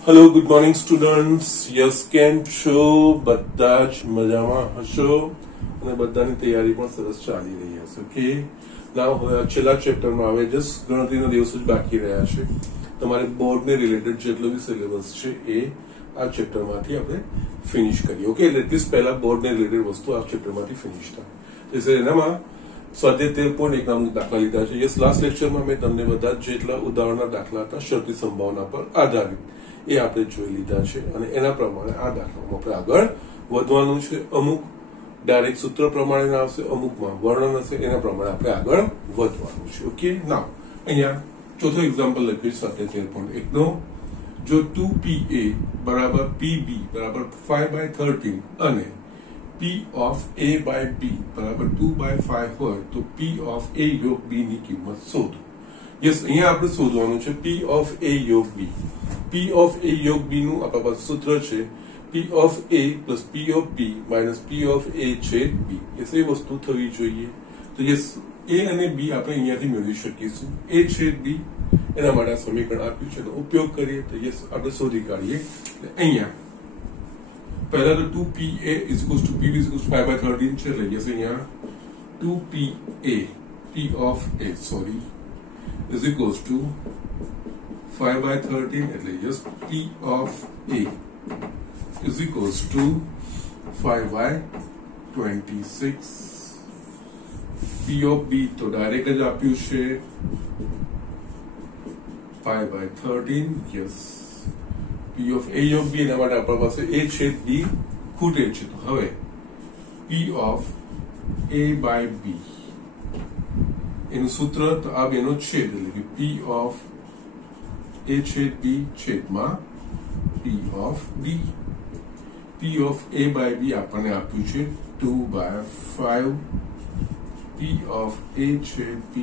Hello good morning students yes કેમ છો બધા જ મજામાં હશો અને બધાની તૈયારી પણ સરસ ચાલી રહી હશે ઓકે નાવ હવે છેલ્લા ચેપ્ટરમાં આવે જસ્ટ ગણતરીના દિવસો જ બાકી રહ્યા છે તમારે બોર્ડને રિલેટેડ જેટલો બી સિલેબસ છે એ આ ચેપ્ટરમાંથી આપણે ફિનિશ કરીએ ઓકે એટલે એટલીસ્ટ પહેલા બોર્ડને રિલેટેડ વસ્તુ આ ચેપ્ટરમાંથી ફિનિશ થાય એટલે એનામાં સ્વાધ્યાય 13.1 નામના દાખલા લીધા છે યસ લાસ્ટ લેક્ચરમાં મેં તમને બધા જેટલા ઉદાહરણના દાખલા હતા શરતી સંભાવના પર આધારિત એ આપણે જોઈ લીધા છે અને એના પ્રમાણે આ દાખલામાં આપણે આગળ વધવાનું છે અમુક ડાયરેક્ટ સૂત્ર પ્રમાણે આવશે અમુકમાં વર્ણન હશે એના પ્રમાણે આપણે આગળ વધવાનું છે ઓકે નાવ અહીંયા ચોથો એક્ઝામ્પલ લખ્યું છે સ્વાધ્યાય 13.1 નો જો 2pa બરાબર pb બરાબર 5/13 અને p of a by b બરાબર 2/5 હોય તો p of a યોગ b ની કિંમત શોધો યસ અહીંયા આપણે શોધવાનું છે p of a યોગ b p of a યોગ b નું આપણા પાસે સૂત્ર છે p of a plus p of b minus p of a છેદ b યસ એ વસ્તુ થવી જોઈએ તો યસ a અને b આપણે અહીંયાથી મેળવી શકીશું a છેદ b એના માટે આ સમીકરણ આપ્યું છે તો ઉપયોગ કરીએ તો યસ આપણે શોધી કાઢીએ અહીંયા પહેલા તો 2pa is equals to pb is equals to 5/13 છે એટલે યસ અહીંયા 2pa p of a sorry is equals to 5/13 એટલે yes p of a is equals to 5/26 p of b તો ડાયરેક્ટ જ આપ્યું છે 5/13 yes p of a of b એના માટે આપણા પાસે a છેદ b ખૂટે છે તો હવે p of a by b એનું સૂત્ર તો આ બેનો છેદ એટલે કે p of a છેદ b છેદમાં p of b p of a by b આપણને આપ્યું છે 2/5 p of a છેદ b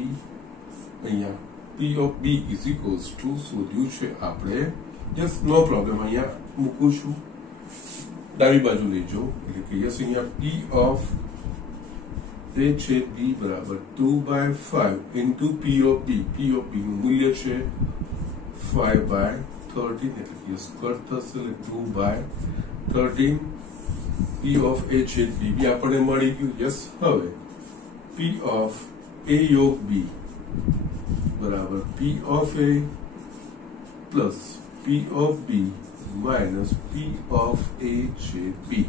અહીંયા p of b is equals to શોધ્યું છે આપણે યસ નો પ્રોબ્લેમ અહીંયા મૂકું છું ડાબી બાજુ લેજો એટલે કે યસ અહીંયા p of a છેદ b બરાબર 2/5 into p of b નું મૂલ્ય છે 5/13 એટલે કે સ્ક્વેર થશે એટલે 2/13 p of a છેદ b બી આપણને મળી ગયું યસ હવે p of a યોગ b બરાબર p of a plus p of b minus p of a છેદ b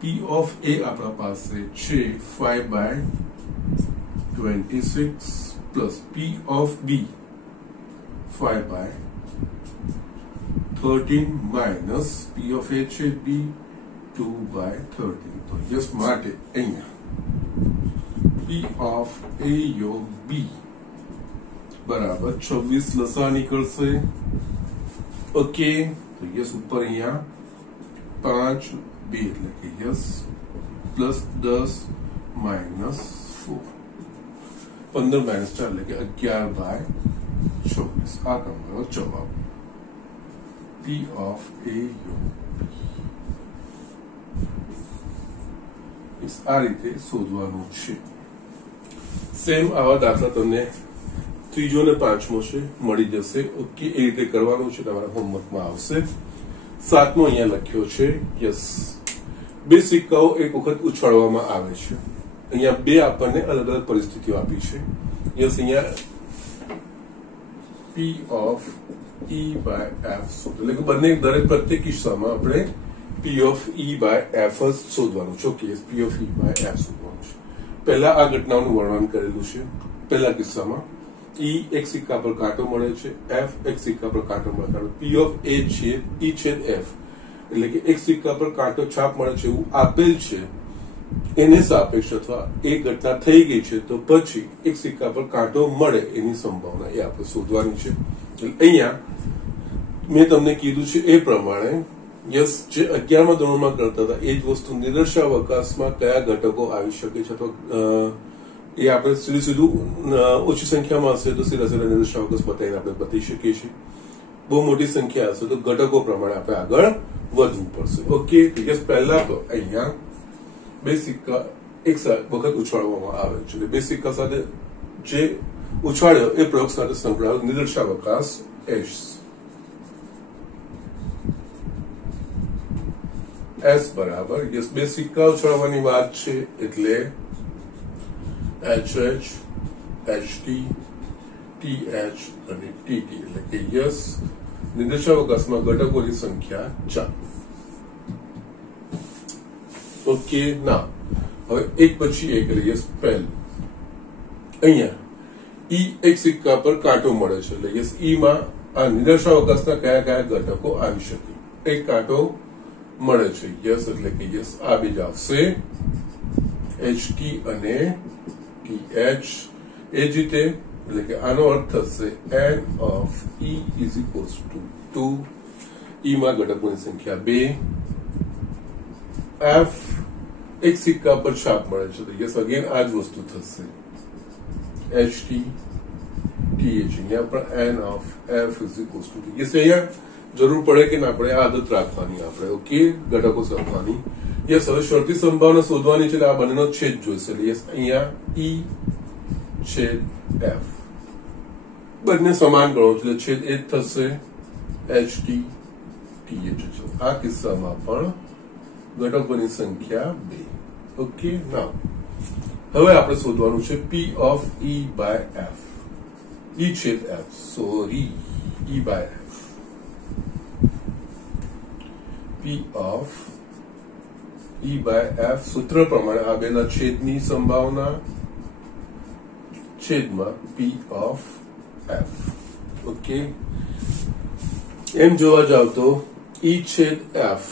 p of a આપણા પાસે છે 5/26 plus p of b 5/13 minus p of a છેદ b 2/13 તો યસ માટે અહીંયા p of a યોગ b બરાબર 26 લસા નીકળશે ઓકે તો યસ ઉપર અહીંયા 5 2 એટલે કે યસ પ્લસ 10 માઇનસ 4 15 માઇનસ 4 એટલે કે 11/26 આ તમારો જવાબ p of a યોગ આ રીતે શોધવાનું છે સેમ આવા દાખલા તમને ત્રીજો ને પાંચમો છે મળી જશે ઓકે એ રીતે કરવાનું છે તમારા હોમવર્કમાં આવશે સાતમો અહીંયા લખ્યો છે યસ બે સિક્કાઓ એક વખત ઉછાળવામાં આવે છે અહીંયા બે આપણને અલગ અલગ પરિસ્થિતિઓ આપી છે યસ અહીંયા p of e by f એટલે કે બંને દરેક પ્રત્યેક કિસ્સામાં આપણે p of e by f શોધવાનું છે okay p of e by f શોધવાનું છે પહેલા આ ઘટનાઓનું વર્ણન કરેલું છે પહેલા કિસ્સામાં e એક સિક્કા પર કાંટો મળે છે f એક સિક્કા પર કાંટો મળે છે p of a છેદ e છેદ f એટલે કે એક સિક્કા પર કાંટો છાપ મળે છે એવું આપેલ છે એને સાપેક્ષ અથવા એ ઘટના થઈ ગઈ છે તો પછી એક સિક્કા પર કાંટો મળે એની સંભાવના એ આપણે શોધવાની છે અહીંયા મેં તમને કીધું છે એ પ્રમાણે યસ જે 11મા ધોરણમાં કરતા હતા એ જ વસ્તુ નિદર્શાવકાશમાં કયા ઘટકો આવી શકે છે અથવા એ આપણે સીધું ઓછી સંખ્યામાં હશે તો સીધા નિદર્શાવકાશ બતાવીને આપણે બતાવી શકીએ છીએ બહુ મોટી સંખ્યા હશે તો ઘટકો પ્રમાણે આપણે આગળ વધવું પડશે ઓકે યસ પહેલા તો અહીંયા બે સિક્કા એક વખત ઉછાળવામાં આવે છે બે સિક્કા સાથે જે ઉછાળ્યો એ પ્રયોગ સાથે સંકળાયેલો નિદર્શાવકાશ એસ S બરાબર યસ બે સિક્કા ઉછળવાની વાત છે એટલે HH HT TH અને TT એટલે કે યસ નિર્દેશાવકાશમાં ઘટકોની સંખ્યા 4 ઓકે ના હવે એક પછી એક લઈએ પહેલું અહીંયા ઈ એક સિક્કા પર કાંટો મળે છે એટલે યસ ઈ માં આ નિર્દેશાવકાશના કયા કયા ઘટકો આવી શકે એક કાંટો મળે છે યસ એટલે કે યસ આ બીજ આવશે HT અને TH એ જ રીતે એટલે કે આનો અર્થ થશે n of E is equals to 2 ઈ માં ઘટકોની સંખ્યા 2 F એક સિક્કા પર છાપ મળે છે તો યસ અગેન આ જ વસ્તુ થશે HT TH અહીંયા પણ n of F is equals to 2 yes અહીંયા જરૂર પડે કે ના પડે આદત રાખવાની આપણે ઓકે ઘટકો શોધવાની યસ હવે શરતી સંભાવના શોધવાની છે એટલે આ બંનેનો છેદ જોઈશે એટલે યસ અહીંયા E છેદ F બંને સમાન ગણો એટલે છેદ એ જ થશે HT TH આ કિસ્સામાં પણ ઘટકોની સંખ્યા 2 ઓકે નાઉ હવે આપણે શોધવાનું છે P of E by F E છેદ F sorry E by F P of E by F સૂત્ર પ્રમાણે આ બેના છેદની સંભાવના છેદમાં P of F ઓકે એમ જોવા જાવ તો E છેદ F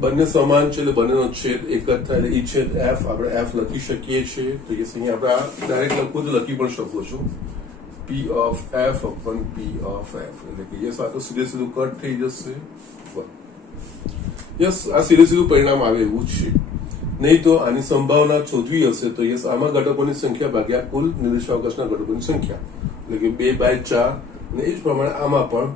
બંને સમાન છે એટલે બંનેનો છેદ એક જ થાય એટલે E છેદ F આપણે F લખી શકીએ છીએ તો યસ અહીંયા આપણે ડાયરેક્ટ લખવું તો લખી પણ શકો છો P of F upon P of F એટલે કે યસ આ તો સીધે સીધું કટ થઈ જશે યસ આ સીધે સીધું પરિણામ આવે એવું છે નહીં તો આની સંભાવના શોધવી હશે તો યસ આમાં ઘટકોની સંખ્યા ભાગ્યા કુલ નિર્દેશાવકાશના ઘટકોની સંખ્યા એટલે કે 2/4 અને એ જ પ્રમાણે આમાં પણ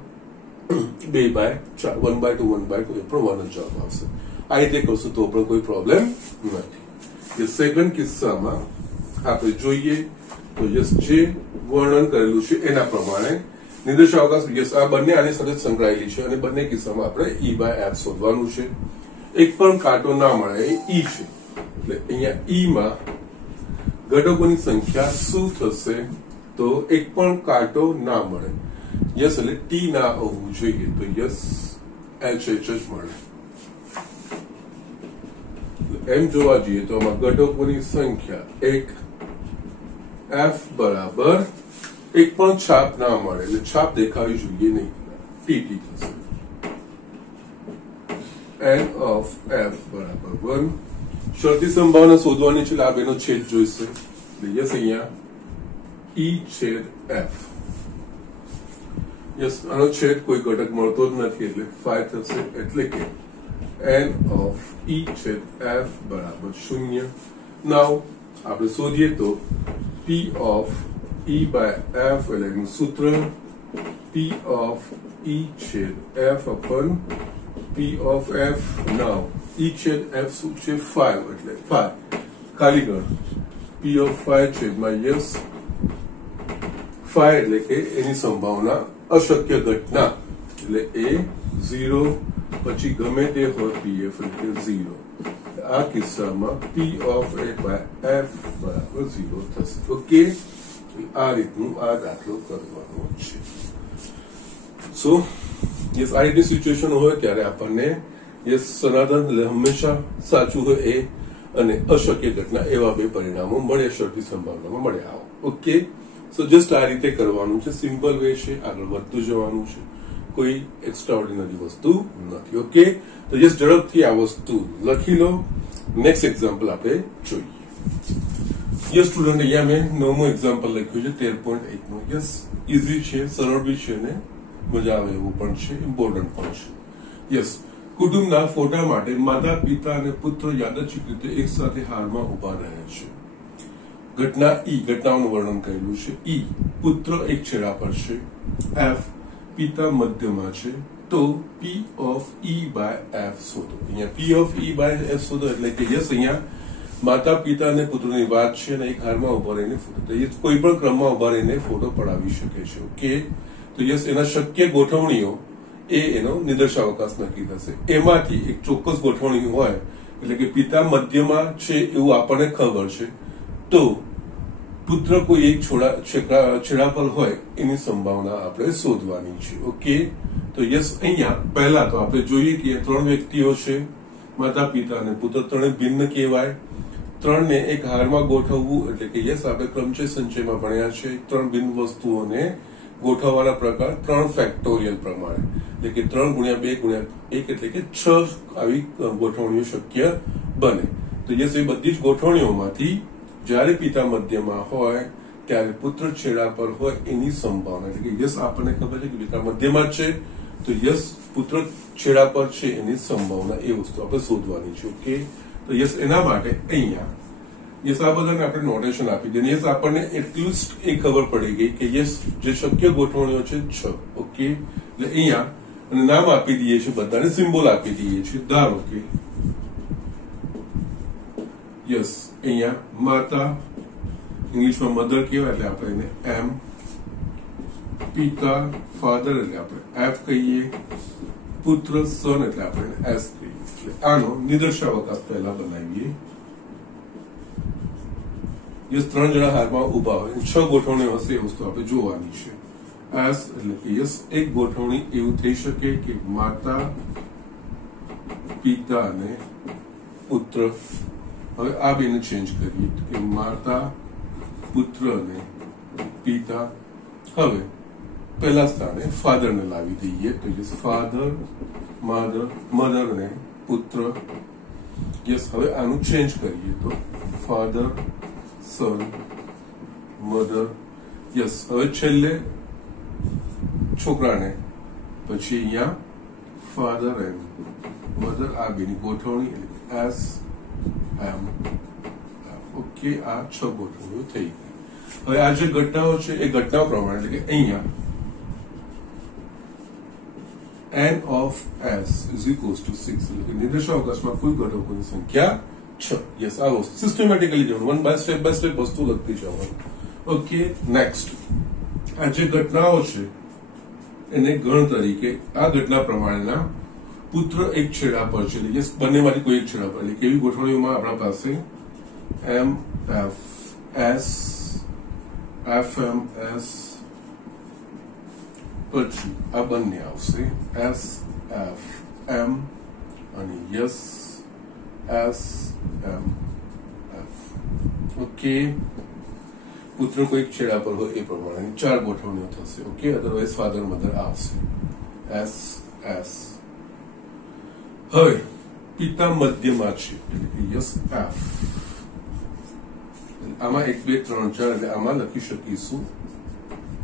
2/4 1/2 1/2 એ પણ 1 જ જવાબ આવશે આ રીતે કરશું તો પણ કોઈ પ્રોબ્લેમ નથી સેકન્ડ કિસ્સામાં આપણે જોઈએ તો યસ જે વર્ણન કરેલું છે એના પ્રમાણે નિર્દેશાવકાશ યસ આ બંને આની સાથે સંકળાયેલી છે અને બંને કિસ્સામાં આપણે E by F શોધવાનું છે એક પણ કાંટો ના મળે એ E છે એટલે અહીંયા E માં ઘટકોની સંખ્યા શું થશે તો એક પણ કાંટો ના મળે યસ એટલે T ના હોવું જોઈએ તો યસ HH જ મળે એમ જોવા જઈએ તો આમાં ઘટકોની સંખ્યા એક F બરાબર એક પણ છાપ ના મળે એટલે છાપ દેખાવી જોઈએ નહીં TT થશે n of F બરાબર 1 શરતી સંભાવના શોધવાની છે એટલે આ બેનો છેદ જોઈશે એટલે યસ અહીંયા E છેદ F યસ આનો છેદ કોઈ ઘટક મળતો જ નથી એટલે 5 થશે એટલે કે n of E છેદ F બરાબર 0 નાઉ આપણે શોધીએ તો P of E by F એટલે એનું સૂત્ર P of E છેદ F upon P of F now E છેદ F શું છે 5 એટલે 5 ખાલી ગણ P of 5 છેદમાં યસ 5 એટલે કે એની સંભાવના અશક્ય ઘટના એટલે એ 0 પછી ગમે તે હોય PF એટલે 0 આ કિસ્સામાં P of A by F બરાબર 0 થશે ઓકે આ રીતનું આ દાખલો કરવાનો છે સો યસ આ રીતની સિચ્યુએશન હોય ત્યારે આપણને યસ સનાતન હંમેશા સાચું હોય એ અને અશક્ય ઘટના એવા બે પરિણામો મળે શરતી સંભાવનામાં મળે આવો ઓકે સો જસ્ટ આ રીતે કરવાનું છે સિમ્પલ વે છે આગળ વધતું જવાનું છે કોઈ એક્સ્ટ્રાઓર્ડિનરી વસ્તુ નથી ઓકે તો યસ ઝડપથી આ વસ્તુ લખી લો નેક્સ્ટ એક્ઝામ્પલ આપણે જોઈએ યસ સ્ટુડન્ટ અહીંયા મેં 9મું એક્ઝામ્પલ લખ્યું છે 13.8 નું યસ ઇઝી છે સરળ બી છે ને મજા આવે એવું પણ છે ઇમ્પોર્ટન્ટ પણ છે યસ કુટુંબના ફોટા માટે માતા પિતા અને પુત્ર યાદચ્છિક રીતે એક સાથે હારમાં ઉભા રહે છે ઘટના ઘટનાઓનું વર્ણન કરેલું છે પુત્ર એક છેડા પર છે F પિતા મધ્યમાં છે તો P of E by F શોધો અહીંયા P of E by F શોધો એટલે કે યસ અહીંયા માતા પિતા અને પુત્રની વાત છે અને એક હારમાં ઉભા રહીને ફોટો કોઈ પણ ક્રમમાં ઉભા રહીને ફોટો પડાવી શકે છે ઓકે તો યસ એના શક્ય ગોઠવણીઓ એનો નિદર્શાવકાશ નક્કી થશે. એમાંથી એક ચોક્કસ ગોઠવણી હોય એટલે કે પિતા મધ્યમાં છે એવું આપણને ખબર છે, તો પુત્ર કોઈ એક છેડા પર હોય એની સંભાવના આપણે શોધવાની છે. ઓકે, તો યસ, અહીંયા પહેલા તો આપણે જોઈએ કે 3 વ્યક્તિઓ છે, માતા પિતા અને પુત્ર, ત્રણે ભિન્ન કહેવાય. 3ને એક હારમાં ગોઠવવું એટલે કે યસ, આપણે ક્રમચય સંચયમાં ભણ્યા છે 3 ભિન્ન વસ્તુઓને ગોઠવવાના પ્રકાર 3 ફેક્ટોરિયલ પ્રમાણે, એટલે કે 3 ગુણ્યા 2 ગુણ્યા 1 એટલે કે 6 આવી ગોઠવણીઓ શક્ય બને. તો યસ, એ બધી જ ગોઠવણીઓમાંથી જ્યારે પિતા મધ્યમાં હોય ત્યારે પુત્ર છેડા પર હોય એની સંભાવના, એટલે કે યસ, આપણને ખબર છે કે પિતા મધ્યમાં છે, તો યસ, પુત્ર છેડા પર છે એની સંભાવના, એ વસ્તુ આપણે શોધવાની છે. ઓકે, તો યસ, એના માટે અહીંયા યસ આ બધાને આપણે નોટેશન આપી દઈએ. યસ, આપણને એટલું જ એ ખબર પડી ગઈ કે યસ, જે શક્ય ગોઠવણીઓ છે 6. ઓકે, એટલે અહીંયા અને નામ આપી દઈએ છીએ, બધાને સિમ્બોલ આપી દઈએ છીએ. ધારો કે યસ, અહીંયા માતા ઇંગ્લિશમાં મધર કહેવાય એટલે આપણે એને એમ, પિતા ફાધર એટલે આપણે એફ કહીએ, પુત્ર સન એટલે આપણે એસ કહીએ. એટલે આનો નિદર્શાવકાશ પહેલા બનાવીએ. યસ, 3 જણા હારમાં ઉભા હોય, 6 ગોઠવણીઓ હશે એ વસ્તુ આપણે જોવાની છે. એસ એટલે કે યસ, એક ગોઠવણી એવું થઈ શકે કે માતા પિતા અને પુત્ર. હવે આ બેને ચેન્જ કરીએ કે માતા પુત્ર અને પિતા. હવે પહેલા સ્થાને ફાધર ને લાવી દઈએ, તો યસ, ફાધર મધર અને પુત્ર. યસ, હવે આનું ચેન્જ કરીએ તો ફાધર સન મધર. યસ, હવે છેલ્લે છોકરાને, પછી અહીંયા ફાધર એન્ડ મધર. આ બેની ગોઠવણી એટલે એસ એમ. ઓકે, આ 6 ગોઠવણીઓ થઈ ગઈ. હવે આ જે ઘટનાઓ છે એ ઘટનાઓ પ્રમાણે, એટલે કે અહીંયા n of s is equals to 6, એટલે કે નિદર્શાવકાશમાં કુલ ઘટકોની સંખ્યા 6. યસ, આ વસ્તુ સિસ્ટમેટિકલી જવાનું, બાય સ્ટેપ વસ્તુ લખતી જવાનું. ઓકે, નેક્સ્ટ, આ જે ઘટનાઓ છે એને ગણ તરીકે આ ઘટના પ્રમાણેના પુત્ર એક છેડા પર છે, યસ, બંનેમાંથી કોઈ એક છેડા પર, એટલે કેવી ગોઠવણીઓમાં આપણા પાસે M F S, F M S, પછી આ બંને આવશે એસ એફ એમ અને yes S M F. Okay, પુત્ર કોઈક છેડા પર હોય એ પ્રમાણે 4 ગોઠવણીઓ થશે. ઓકે, અધરવાઇઝ ફાધર મધર આવશે એસ એસ. હવે પિતા મધ્યમાં છે એટલે કે યસ એફ. આમાં 1 2 3 4 એટલે આમાં લખી શકીશું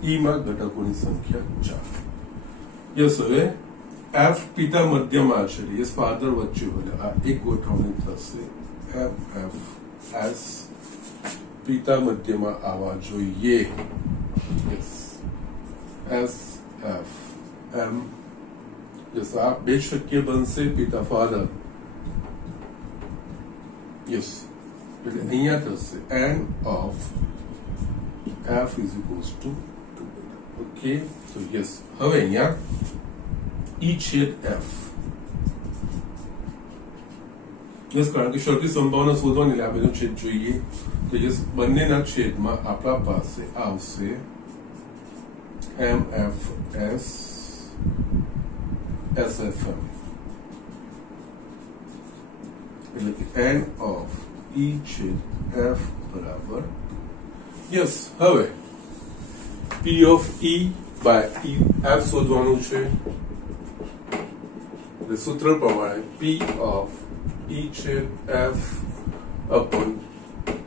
ઈ માં ઘટકોની સંખ્યા 4. યસ, હવે એફ પિતા મધ્યમાં છે, યસ, ફાધર વચ્ચે હોય, આ એક ગોઠવણી થશે એફ એફ એસ. પિતા મધ્યમાં આવવા જોઈએ, yes, S F M. Yes, આ 2 શક્ય બનશે, પિતા ફાધર. યસ, એટલે અહીંયા થશે n of f is equals to 2. Okay, so yes, હવે અહીંયા e છેદ f. યસ, કારણ કે શરતી સંભાવના શોધવાની એટલે આ બેનો છેદ જોઈએ, તો યસ, બંનેના છેદમાં આપણા પાસે આવશે M F S S F M, એટલે કે n of e છેદ f બરાબર. યસ, હવે p of e by e f શોધવાનું છે, એટલે સૂત્ર પ્રમાણે p of e છેદ f upon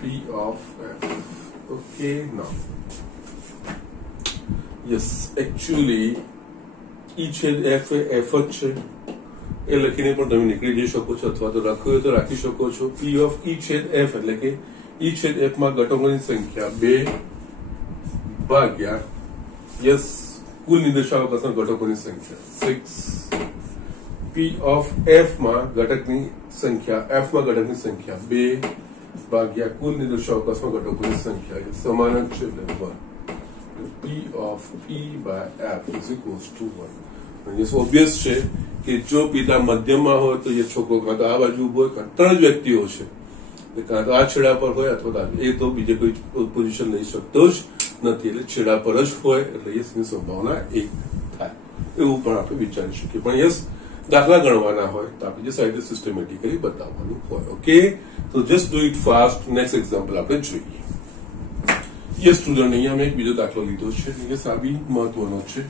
p of f. Okay, now yes, actually e છેદ f એ f જ છે, એ લખીને પણ તમે નીકળી જઈ શકો છો, અથવા તો રાખવું હોય તો રાખી શકો છો. p of e છેદ f એટલે કે e છેદ f માં ઘટકોની સંખ્યા 2 ભાગ્યા યસ કુલ નિદર્શાવકાશના ઘટકોની સંખ્યા 6. p of f માં ઘટકની સંખ્યા, f માં ઘટકની સંખ્યા 2 ભાગ્યા કુલ નિદર્શાવકાશમાં ઘટકોની સંખ્યા સમાન જ છે એટલે 1. p of e by f is equals to 1. Yes obvious છે કે જો પિતા મધ્યમાં હોય તો એ છોકરો કાં તો આ બાજુ ઉભો હોય, કાં 3 જ વ્યક્તિઓ છે, કાં તો આ છેડા પર હોય અથવા એ તો બીજે કોઈ પોઝિશન લઈ શકતો જ નથી, એટલે છેડા પર જ હોય, એટલે યસની સંભાવના 1 થાય એવું પણ આપણે વિચારી શકીએ. પણ યસ દાખલા ગણવાના હોય તો આપણે જસ્ટ આવી રીતે સિસ્ટમેટિકલી બતાવવાનું હોય. ઓકે, તો just do it fast. Next example આપણે જોઈએ. યસ સ્ટુડન્ટ, અહીંયા મેં એક બીજો દાખલો લીધો છે. યસ આ બી મહત્વનો છે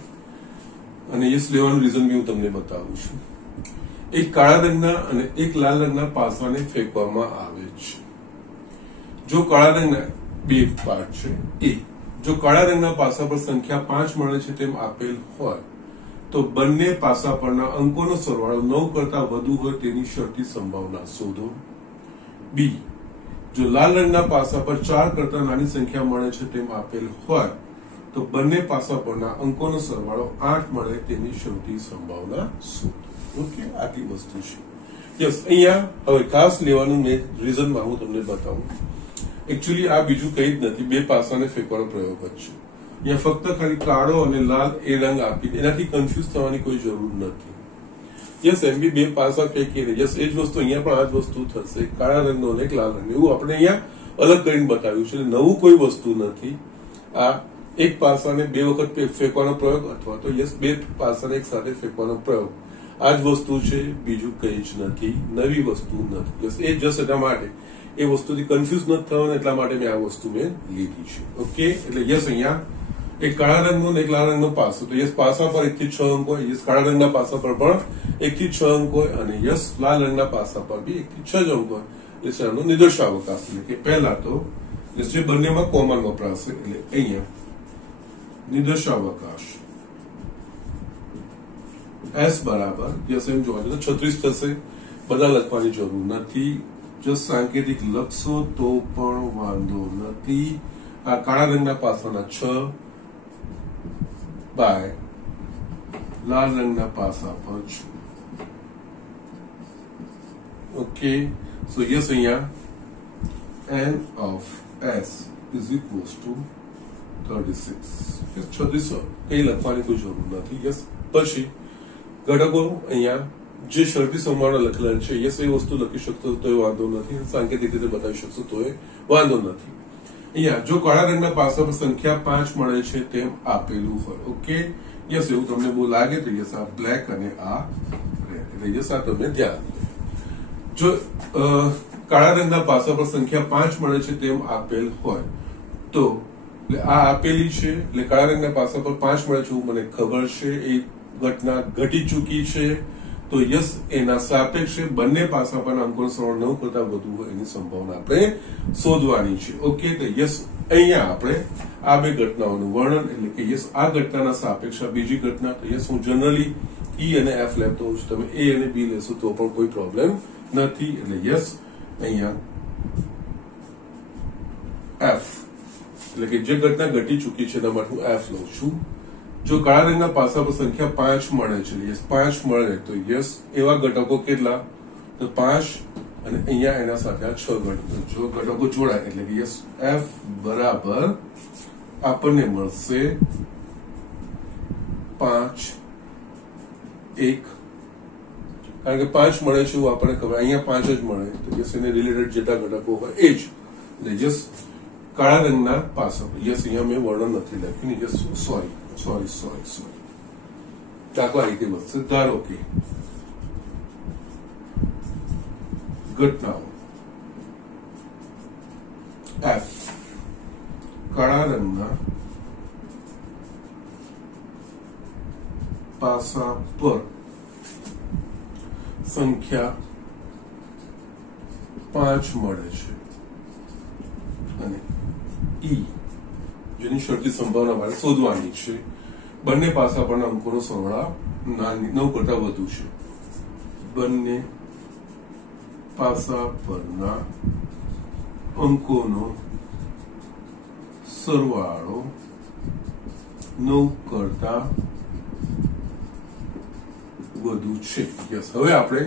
અને યસ લેવાનું રીઝન બી હું તમને બતાવું છું. એક કાળા રંગના અને એક લાલ રંગના પાસાને ફેંકવામાં આવે છે. જો કાળા રંગના 2 પાર્ટ છે. જો કાળા રંગના પાસા પર સંખ્યા 5 મળે છે તેમ આપેલ હોય તો બંને પાસા પરના અંકોનો સરવાળો 9 કરતા વધુ હોય તેની શરતી સંભાવના શોધો. બી, જો લાલ રંગના પાસા પર 4 કરતા નાની સંખ્યા મળે છે તેમ આપેલ હોય તો બંને પાસા પરના અંકોનો સરવાળો 8 મળે તેની શરતી સંભાવના શોધો. ઓકે, આટલી વસ્તુ છે. યસ, અહીંયા હવે ખાસ લેવાનું મેં રીઝનમાં હું તમને બતાવું. એકચ્યુઅલી આ બીજું કંઈ જ નથી, 2 પાસાને ફેંકવાનો પ્રયોગ જ છે. અહીંયા ફક્ત ખાલી કાળો અને લાલ એ રંગ આપી, એનાથી કન્ફ્યુઝ થવાની કોઈ જરૂર નથી. યસ, એમ બી 2 પાસા ફેંકીને યસ એ જ વસ્તુ અહીંયા પણ આ જ વસ્તુ થશે, કાળા રંગનો અને લાલ રંગ, એવું આપણે અહીંયા અલગ કરીને બતાવ્યું છે. નવું કોઈ વસ્તુ નથી. આ એક પાસાને 2 વખત ફેંકવાનો પ્રયોગ અથવા તો યસ 2 પાસાને એક સાથે ફેંકવાનો પ્રયોગ, આ જ વસ્તુ છે, બીજું કંઈ જ નથી, નવી વસ્તુ નથી. યસ, એ જસ્ટ એટલા માટે એ વસ્તુથી કન્ફ્યુઝ નથી થવાનું એટલા માટે મેં આ વસ્તુ મેં લીધી છે. ઓકે, એટલે યસ અહીંયા એક કાળા રંગનો અને એક લાલ રંગનો પાસો, તો યસ પાસા પર 1 થી 6 અંક હોય. યસ કાળા રંગના પાસા પર પણ 1 થી 6 અંક હોય અને યસ લાલ રંગના પાસા પર બી 1 થી 6 અંક હોય. યસ આનો નિદર્શાવકાશ એટલે કે પહેલા તો યસ જે બંનેમાં કોમન વપરાશે એટલે અહીંયા નિદર્શાવકાશ S બરાબર યસ એમ જોવા તો 36 થશે. બધા લખવાની જરૂર નથી, જો સાંકેતિક લખશો તો પણ વાંધો નથી. આ કાળા રંગના પાસાના 6 બાય લાલ રંગના પાસા પર 6. ઓકે, સો યસ અહીંયા n of S is equals to 36. 36 કઈ લખવાની કોઈ જરૂર નથી. યસ, પછી ઘટકો અહીંયા જે શરતી સંભાવના લખેલા છે યસ એ વસ્તુ લખી શકતો તો એ વાંધો નથી, સાંકેતિક રીતે બતાવી શકશો તો એ વાંધો નથી. અહીંયા જો કાળા રંગના પાસા પર સંખ્યા 5 મળે છે તેમ આપેલું હોય. ઓકે, યસ એવું તમને બહુ લાગે તો યસ આ બ્લેક અને આ રેડ, એટલે યસ આ તમે ધ્યાન દો. જો કાળા રંગના પાસા પર સંખ્યા 5 મળે છે તેમ આપેલ હોય તો આ આપેલી છે એટલે કાળા રંગના પાસા પર 5 મળે છે એવું મને ખબર છે, એ ઘટના ઘટી ચૂકી છે, તો યસ એના સાપેક્ષે બંને પાસા પરના અંકોનો સરવાળો 9 કરતા વધુ હોય એની સંભાવના આપણે શોધવાની છે. ઓકે, તો યસ અહીંયા આપણે આ 2 ઘટનાઓનું વર્ણન એટલે કે યસ આ ઘટનાના સાપેક્ષ બીજી ઘટના, તો યસ હું જનરલી E અને F લેતો હોઉં છું, તમે A અને B લેશો તો પણ કોઈ પ્રોબ્લેમ નથી. એટલે યસ અહીંયા F એટલે કે જે ઘટના ઘટી ચૂકી છે એના માટે હું F લઉં છું. જો કાળા રંગના પાસા પર સંખ્યા 5 મળે છે યસ 5 મળે તો યસ એવા ઘટકો કેટલા તો 5 અને અહીંયા એના સાથે આ 6 ઘટકો, જો ઘટકો જોડાય એટલે કે યસ F બરાબર આપણને મળશે 5 1, કારણ કે 5 મળે છે એવું આપણને ખબર, અહીંયા 5 જ મળે તો યસ એને રિલેટેડ જેટલા ઘટકો હોય એ જ, એટલે યસ કાળા રંગના પાસા પર યસ અહીંયા મેં વર્ણન નથી લખ્યું, યસ સોરી દાખલા રીતે વધશે. ધારો કે ઘટનાઓ F કાળા રંગના પાસા પર સંખ્યા 5 મળે છે અને E જેની શરતી સંભાવના મારે શોધવાની છે. બંને પાસા પરના અંકોનો સરવાળો 9 કરતા વધુ છે. બંને પાસા પરના અંકોનો સરવાળો 9 કરતા વધુ છે. યસ, હવે આપણે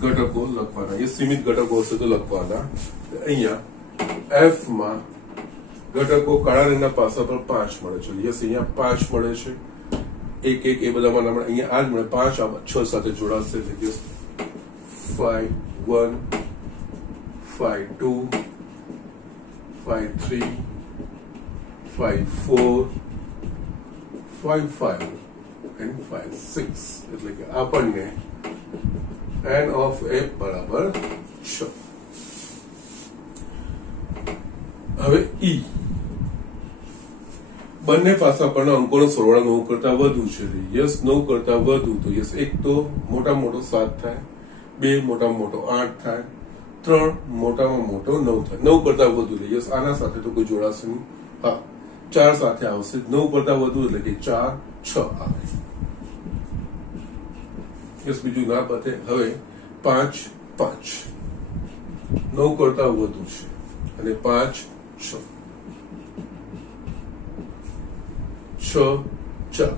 ઘટકો લખવાના, એ સીમિત ઘટકો હશે તો લખવાના. અહીંયા F માં ઘટકો કાળા રંગના પાસા પર 5 મળે છે. યસ અહીંયા 5 મળે છે એક એક એ બધામાં અહીંયા આ જ મળે 5 આ 6 સાથે જોડાશે એટલે કે 5 1 5 2 5 3 5 4 5 5 and 5 6 એટલે કે આપણને n of f બરાબર 6. હવે e બંને પાસા પરના અંકોનો સરવાળો 9 કરતા વધુ છે. યસ 9 કરતા વધુ તો યસ એક તો મોટામાં મોટો 7 થાય, 2 મોટામાં મોટો 8 થાય, 3 મોટામાં મોટો 9 થાય. 9 કરતા વધુ એટલે યસ આના સાથે તો કોઈ જોડાશે નહીં. હા 4 સાથે આવશે. 9 કરતા વધુ એટલે કે 4 6 આવે. યસ બીજું ના પતે. હવે 5 5 9 કરતા વધુ છે અને 5 6 6 4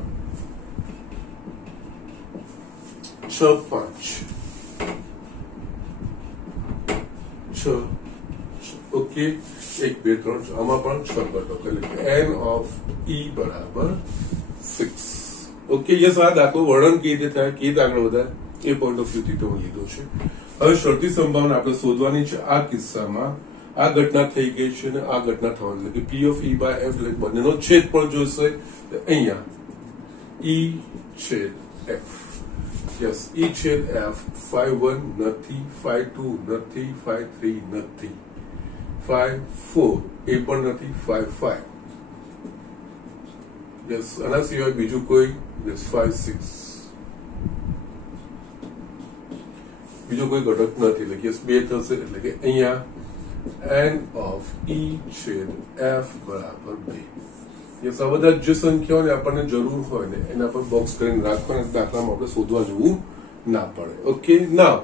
6 5 6 ઓકે 1 2 3 આમાં પણ 6 ઘટકો એટલે કે n of e બરાબર 6. ઓકે યસ આ દાખલો વર્ણન કેવી રીતે થાય કેવી રીતે આગળ વધાય એ પોઈન્ટ ઓફ વ્યૂથી તો લીધો છે. હવે શરતી સંભાવના આપણે શોધવાની છે. આ કિસ્સામાં આ ઘટના થઈ ગઈ છે અને આ ઘટના થવાની એટલે કે p of e by f એટલે બંનેનો છેદ પણ જોઈશે. અહીંયા e છેદ f યસ e છેદ f 5 1 નથી, 5 2 નથી, 5 3 નથી, 5 4 એ પણ નથી, 5 5 યસ આના સિવાય બીજું કોઈ યસ 5 6 બીજો કોઈ ઘટક નથી એટલે યસ 2 થશે એટલે કે અહીંયા n of e છેદ f બરાબર 2. યસ આ બધા જે સંખ્યાઓને આપણને જરૂર હોય ને એના પર બોક્સ કરીને રાખવાના દાખલામાં આપણે શોધવા જવું ના પડે. ઓકે નાઉ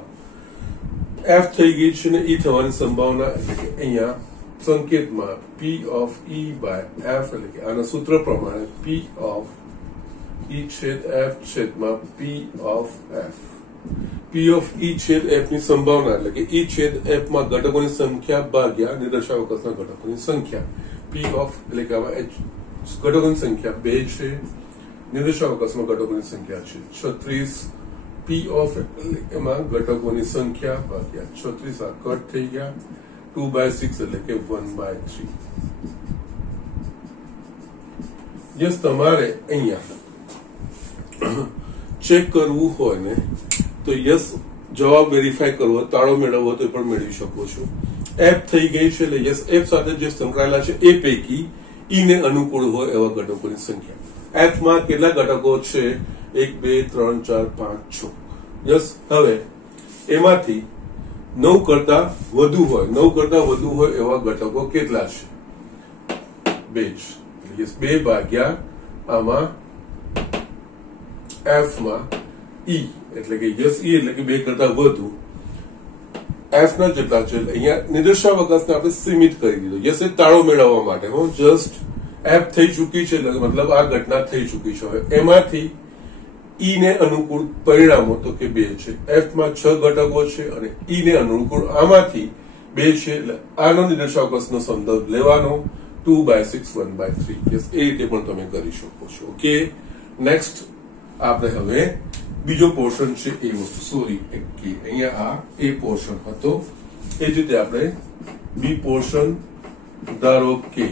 f થઈ ગઈ છે ને e થવાની સંભાવના એટલે કે અહીંયા સંકેતમાં p of e by f એટલે કે આના સૂત્ર પ્રમાણે p of e છેદ f છેદમાં p of f. p of e છેદ f ની સંભાવના એટલે કે e છેદ f માં ઘટકોની સંખ્યા ભાગ્યા નિર્દેશાંકના ઘટકોની સંખ્યા. p of એટલે કે આમાં ઘટકોની સંખ્યા 2 છે, નિર્દેશાંકમાં ઘટકોની સંખ્યા છે 36. p of એમાં ઘટકોની સંખ્યા ભાગ્યા 36 આ કટ થઈ ગયા 2/6 એટલે કે 1/3. યસ તમારે અહીંયા ચેક કરવું હોય ને તો યસ જવાબ વેરીફાઈ કરવો તાળો મેળવવો તો પણ મેળવી શકો છો. f થઈ ગઈ છે એટલે યસ f સાથે જે સંકળાયેલા છે એ પૈકી e ને અનુકૂળ હોય એવા ઘટકોની સંખ્યા. f માં કેટલા ઘટકો છે 1 2 3 4 5 6. યસ હવે એમાંથી 9 કરતા વધુ હોય એવા ઘટકો કેટલા છે 2 છે. યસ 2 ભાગ્યા આમાં f માં e એટલે કે યસ e એટલે કે 2 કરતા વધુ f ના જેટલા છે અહીંયા નિર્દેશાંકને આપણે સીમિત કરી દીધો. યસ એ તાળો મેળવવા માટે હો જસ્ટ f થઈ ચૂકી છે મતલબ આ ઘટના થઈ ચૂકી છે. હવે એમાંથી e ને અનુકૂળ પરિણામો તો કે 2 છે. f માં 6 ઘટકો છે અને e ને અનુકૂળ આમાંથી 2 છે એટલે આનો નિર્દેશાંકનો સંદર્ભ લેવાનો 2/6 1/3. યસ એ રીતે પણ તમે કરી શકો છો. ઓકે નેક્સ્ટ આપણે હવે બીજો પોર્શન છે એ વસ્તુ સોરી અહીંયા આ એ પોર્શન હતો એ જ રીતે આપણે બી પોર્શન ધારો કે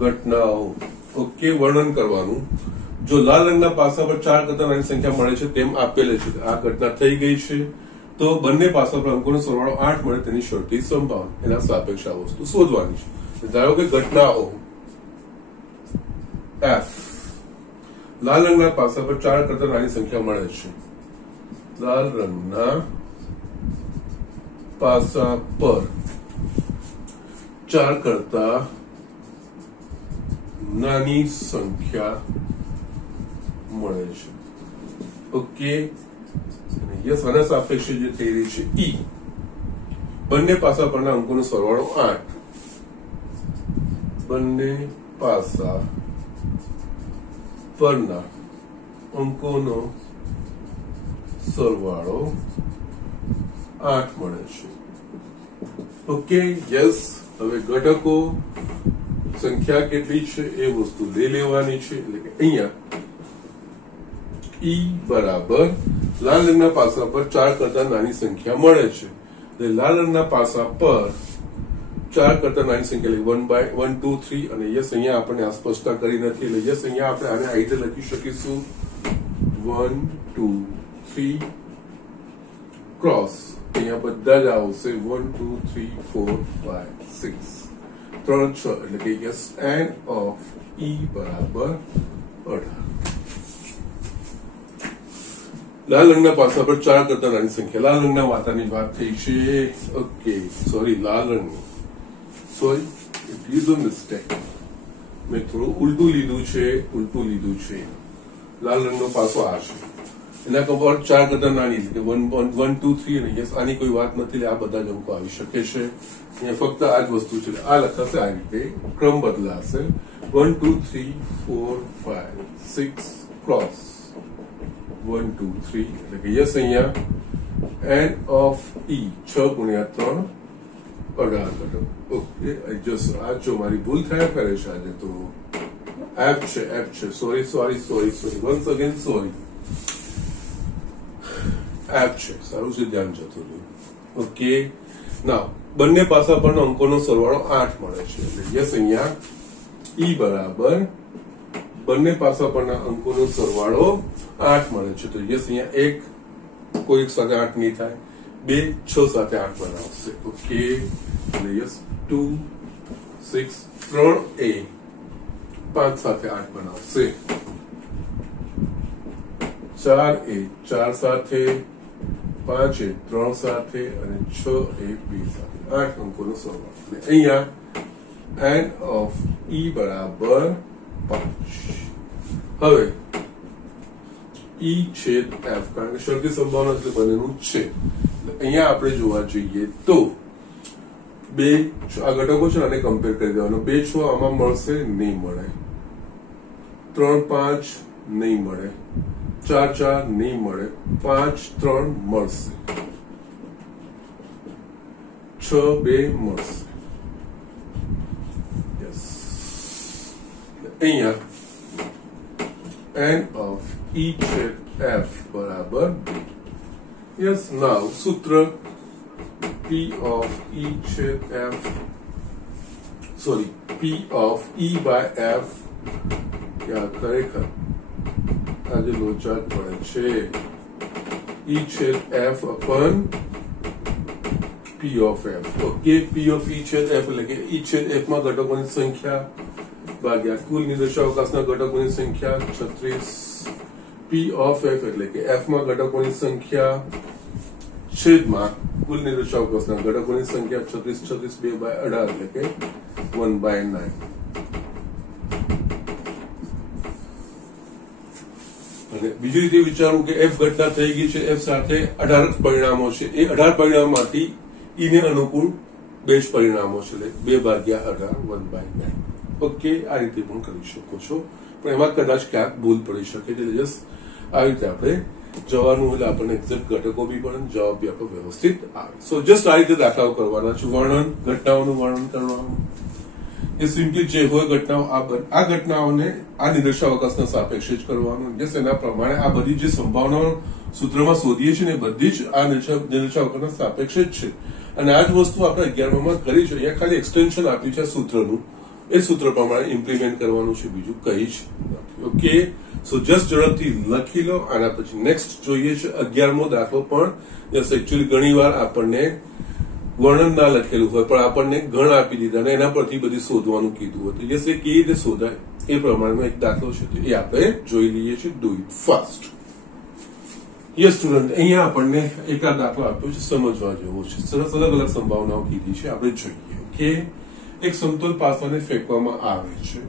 ઘટનાઓ ઓકે વર્ણન કરવાનું. જો લાલ રંગના પાસા પર 4 કરતા નાની સંખ્યા મળે છે તેમ આપેલે છે આ ઘટના થઈ ગઈ છે તો બંને પાસા પર અંકોનો સરવાળો 8 મળે તેની શરતી સંભાવના એના સાપેક્ષ આ વસ્તુ શોધવાની છે. ધારો કે ઘટનાઓ f લાલ રંગના પાસા પર 4 કરતા નાની સંખ્યા મળે છે. લાલ રંગના પાસા પર 4 કરતા નાની સંખ્યા મળે છે. ઓકે યસ આના સાપેક્ષે જે થઈ રહી છે e બંને પાસા પરના અંકોનો સરવાળો 8 બંને પાસા પરના અંકોનો સરવાળો 8 મળે છે. ઓકે યસ હવે ઘટકો સંખ્યા કેટલી છે એ વસ્તુ લઈ લેવાની છે એટલે કે અહીંયા ઈ બરાબર લાલ રંગના પાસા પર 4 કરતા નાની સંખ્યા મળે છે. એટલે લાલ રંગના પાસા પર 4 કરતા નાની સંખ્યા એટલે 1 2 3 અને યસ અહીંયા આપણે આ સ્પષ્ટતા કરી નથી એટલે યસ અહીંયા આપણે આને આ રીતે લખી શકીશું 1 2 3 ક્રોસ અહીંયા બધા જ આવશે 1 2 3 4 5 6 3 6 એટલે કે યસ એન્ડ ઓફ ઈ બરાબર 18. લાલ રંગના પાસા પર 4 કરતા નાની સંખ્યા લાલ રંગના વાતાની વાત થઈ છે. ઓકે સોરી લાલ રંગની sorry it is a mistake મેં થોડું ઉલટું લીધું છે. લાલ રંગનો પાસો આ છે એના પર 4 કરતા નાની એટલે 1 2 3 અને યસ આની કોઈ વાત નથી એટલે આ બધા જ અંકો આવી શકે છે. અહીંયા ફક્ત આ જ વસ્તુ છે આ લખાશે આ રીતે ક્રમ બદલાશે 1 2 3 4 5 6 ક્રોસ 1 2 3 એટલે કે યસ અહીંયા એન્ડ ઓફ ઈ 6 ગુણ્યા 3 18 ઘટક. ઓકે આ જો મારી ભૂલ થયા કરે છે આજે તો એફ છે sorry once again sorry F છે સારું છે ધ્યાન જતું રહ્યું. ઓકે નાઉ બંને પાસા પરના અંકોનો સરવાળો 8 મળે છે એટલે યસ અહીંયા ઈ બરાબર બંને પાસા પરના અંકોનો સરવાળો 8 મળે છે તો યસ અહીંયા એક કોઈ એક સાથે 8 નહીં થાય 2 6 સાથે 8 બનાવશે. ઓકે એટલે યસ 2 6 3 એ 5 સાથે 8 બનાવશે 4 એ 4 સાથે 5 એ 3 સાથે અને 6 એ 2 સાથે 8 અંકોનો સરવાળો. અહીંયા એન્ડ ઓફ ઈ બરાબર 5. હવે ઈ છેદ એફ કારણ કે શરતી સંભાવના એટલે બંનેનું છે અહીંયા આપણે જોવા જઈએ તો બે આ ઘટકો છે આને કમ્પેર કરી દેવાનો 2 6 આમાં મળશે નહીં મળે 3 5 નહીં મળે 4 4 નહીં મળે 5 3 મળશે 6 2 મળશે. યસ અહીંયા એન્ડ ઓફ ઈ છેદ એફ બરાબર 2. યસ નાઉ સૂત્ર P of E છેદ F sorry P of E by F યા ખરેખર આજે લોચા પડે છે E છેદ F upon P of F. Okay P of E છેદ F એટલે કે E છેદ F માં ઘટકોની સંખ્યા ભાગ્યા કુલ નિર્દેશાવકાશના ઘટકોની સંખ્યા 36 P of F એટલે કે F માં ઘટકોની સંખ્યા છેદમાં કુલ નિર્દેશાવકાશના ઘટકોની સંખ્યા 36 36 2/18 એટલે કે 1/9. અને બીજી રીતે વિચારવું કે F ઘટના થઈ ગઈ છે F સાથે 18 પરિણામો છે એ 18 પરિણામમાંથી E ને અનુકૂળ 2 જ પરિણામો છે એટલે 2/18 1/9. ઓકે આ રીતે પણ કરી શકો છો પણ એમાં કદાચ ક્યાંક ભૂલ પડી શકે એટલે જસ્ટ આ રીતે આપણે જવાનું એટલે આપણને એક્ઝેક્ટ ઘટકો બી પણ જવાબ બી આપણો વ્યવસ્થિત આવે. સો જસ્ટ આ રીતે દાખલાઓ કરવાના છે. વર્ણન ઘટનાઓનું વર્ણન કરવાનું એ સિમ્પલી જે હોય ઘટનાઓ આ ઘટનાઓને આ નિર્દેશાવકાશના સાપેક્ષે જ કરવાનું. જસ્ટ એના પ્રમાણે આ બધી જે સંભાવનાઓ સૂત્રમાં શોધીએ છીએ ને બધી જ આ નિર્દેશાવકાશના સાપેક્ષે જ છે અને આ જ વસ્તુ આપણે 11માં કરી છે. અહીંયા ખાલી એક્સટેન્શન આપ્યું છે સૂત્રનું એ સૂત્ર પ્રમાણે ઇમ્પ્લિમેન્ટ કરવાનું છે બીજું કઈ જ નથી. ઓકે સો જસ્ટ ઝડપથી લખી લો. આના પછી નેક્સ્ટ જોઈએ છે 11મો દાખલો પણ જસ્ટ એકચ્યુઅલી ઘણી વાર આપણને વર્ણન ના લખેલું હોય પણ આપણને ગણ આપી દીધા અને એના પરથી બધી શોધવાનું કીધું હતું. જસ્ટ એ કેવી રીતે શોધાય એ પ્રમાણેનો એક દાખલો છે એ આપણે જોઈ લઈએ છીએ. Do it fast. Yes student અહીંયા આપણને એકાદ દાખલો આપ્યો છે સમજવા જેવો છે. સરસ અલગ અલગ સંભાવનાઓ કીધી છે આપણે જોઈએ. ઓકે એક સમતોલ પાસાને ફેંકવામાં આવે છે.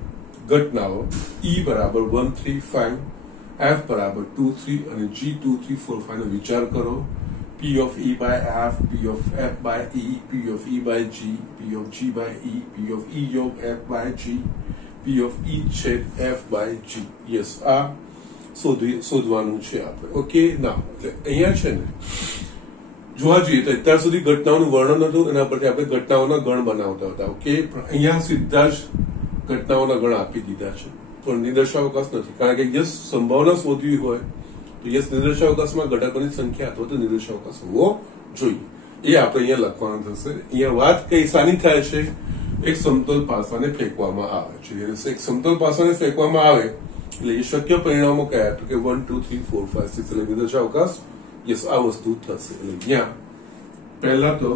ઘટનાઓ E બરાબર 1 3 5 F બરાબર 2 3 અને G 2 3 4 5 નો વિચાર કરો. P of E by F, P of F by E, P of E by G, P of G by E, P of E of F by G, P of E છેદ F by G. Yes આ શોધવાનું છે આપણે. Okay ના એટલે અહીંયા છે ને જોવા જઈએ તો અત્યાર સુધી ઘટનાઓનું વર્ણન હતું એના પરથી આપણે ઘટનાઓના ગણ બનાવતા હતા. ઓકે પણ અહીંયા સીધા જ ઘટનાઓના ગણ આપી દીધા છે પણ નિર્દેશાવકાશ નથી કારણ કે જે સંભાવના શોધવી હોય તો યસ નિર્દેશાવકાશમાં ઘટકોની સંખ્યા અથવા તો નિર્દેશાવકાશ હોવો જોઈએ. એ આપણે અહીંયા લખવાનું થશે. અહીંયા વાત કઈ શાની થાય છે? એક સમતલ પાસાને ફેંકવામાં આવે છે. એક સમતલ પાસાને ફેંકવામાં આવે એટલે એ શક્ય પરિણામો કયા? તો કે 1 2 3 4 5 6 એટલે નિર્દેશાવકાશ. યસ, આ વસ્તુ થશે. એટલે અહીંયા પહેલા તો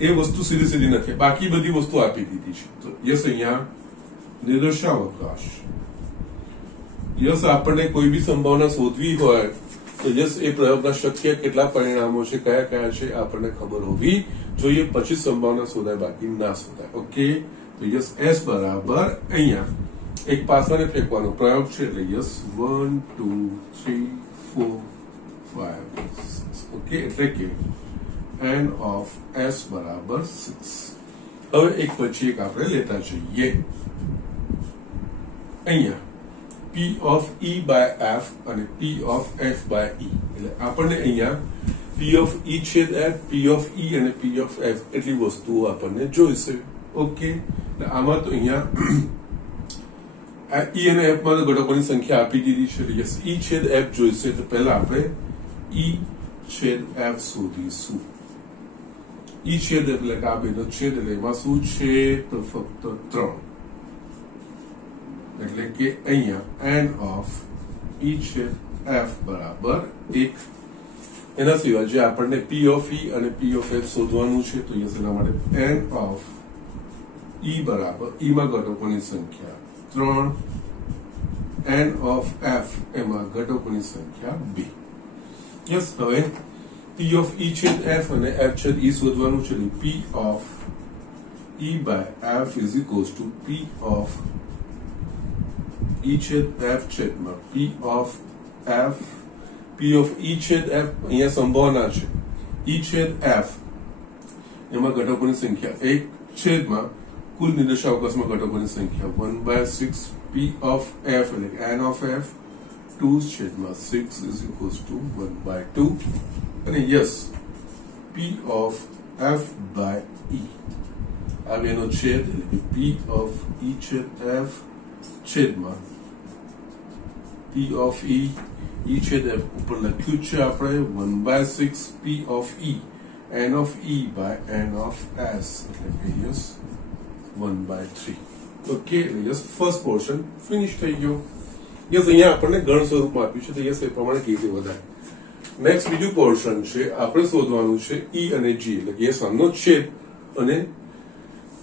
એ વસ્તુ સીધી સીધી નથી, બાકી બધી વસ્તુ આપી દીધી છે. તો યસ, અહીંયા નિર્દેશાવકાશ. યસ, આપણને કોઈ બી સંભાવના શોધવી હોય તો યસ, એ પ્રયોગના શક્ય કેટલા પરિણામો છે, કયા કયા છે, આપણને ખબર હોવી જોઈએ. પછી સંભાવના શોધાય, બાકી ના શોધાય. ઓકે, તો યસ, એસ બરાબર અહીંયા એક પાસાને ફેંકવાનો પ્રયોગ છે. એટલે યસ 1 2 3 4 5 6. ઓકે, એટલે કે n of s બરાબર 6. હવે એક પછી એક આપણે લેતા જઈએ. અહીંયા p of e by f અને p of f by e. એટલે આપણને અહીંયા p of e છેદ f, p of e અને p of f એટલી વસ્તુઓ આપણને જોઈશે. ઓકે, આમાં તો અહીંયા e અને f માં ઘટકોની સંખ્યા આપી દીધી છે. યસ, e છેદ f જોઈશે તો પહેલા આપણે e છેદ f શોધીશું. e છેદ એટલે કે આ બેનો છેદ, એટલે એમાં શું છે તો ફક્ત 3. એટલે કે અહીંયા n of e છેદ f બરાબર 1. એના સિવાય જે આપણને p of e અને p of f શોધવાનું છે તો યસ, એના માટે n of e બરાબર e માં ઘટકોની સંખ્યા 3, n of f એમાં ઘટકોની સંખ્યા 2. યસ, હવે p of e છેદ f અને f છેદ e શોધવાનું છે. p of e by f is equals to p of e છેદ f છેદમાં p of f. p of e છેદ f અહીંયા સંભાવના છે e છેદ f એમાં ઘટકોની સંખ્યા 1 છેદમાં કુલ નિર્દેશાવકાશમાં ઘટકોની સંખ્યા 1/6 p of f એટલે કે n of f 2 છેદમાં 6 is equals to 1/2. અને yes, p of f by e આ બેનો છેદ એટલે કે p of e છેદ f છેદમાં p of e છેદ f ઉપર લખ્યું છે આપણે 1/6 p of e n of e by n of s એટલે કે yes 1/3. Okay, yes, first portion finish થઈ ગયો. યસ, અહીંયા આપણને ગણ સ્વરૂપમાં આપ્યું છે તો યસ, એ પ્રમાણે કેવી રીતે વધારે. નેક્સ્ટ બીજું પોર્શન છે, આપણે શોધવાનું છે e અને g એટલે કે યસ આમનો છેદ અને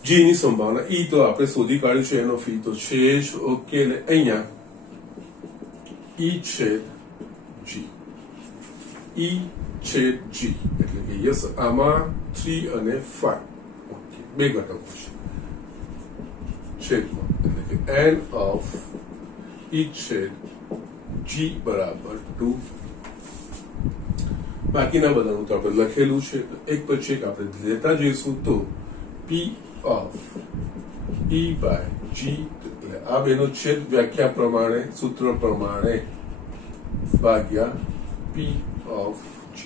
g ની સંભાવના. e તો આપણે શોધી કાઢ્યું છે, એનો ફી તો છે જ. ઓકે, એટલે અહીંયા e છેદ g, e છેદ g એટલે કે યસ આમાં 3 અને 5. ઓકે, બે ઘટકો છે છેદમાં એટલે કે n of e છેદ g બરાબર 2. બાકીના બધાનું તો આપણે લખેલું છે. એક પછી એક આપણે લેતા જઈશું. તો p of e by g એટલે આ બેનો છેદ વ્યાખ્યા પ્રમાણે, સૂત્ર પ્રમાણે ભાગ્યા p of g.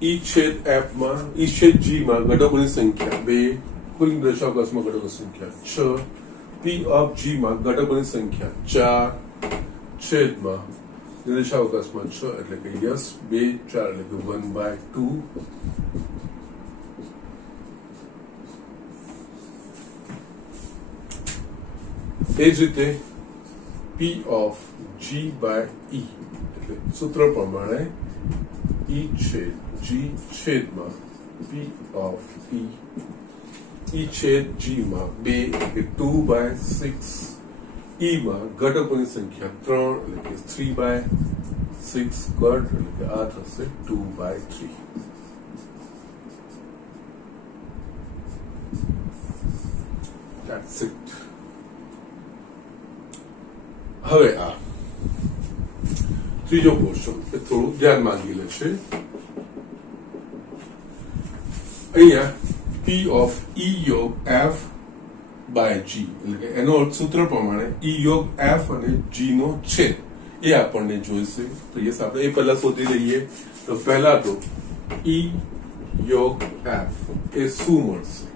e છેદ f માં e છેદ g માં ઘટકોની સંખ્યા 2, કુલ નિર્દેશાવકાશમાં ઘટકોની સંખ્યા 6, p of g માં ઘટકોની સંખ્યા 4 છેદમાં નિર્દેશાવકાશમાં 6 એટલે કે યસ 2 4 એટલે કે 1/2. એ જ રીતે p of g by e એટલે સૂત્ર પ્રમાણે e છેદ g છેદમાં p of e છેદ g માં 2 એટલે કે 2/6. e માં ઘટકોની સંખ્યા 3 એટલે કે 3/6 ઘટ એટલે કે આ થશે 2/3. That's it. હવે આ ત્રીજો પોર્શન એ થોડું ધ્યાન માંગી લેશે. અહીંયા p of e યોગ f by g એટલે કે એનો સૂત્ર પ્રમાણે e યોગ f અને g નો છેદ એ આપણને જોઈશે. તો યસ, આપણે એ પહેલા શોધી લઈએ. તો પહેલા તો e યોગ f એ શું મળશે?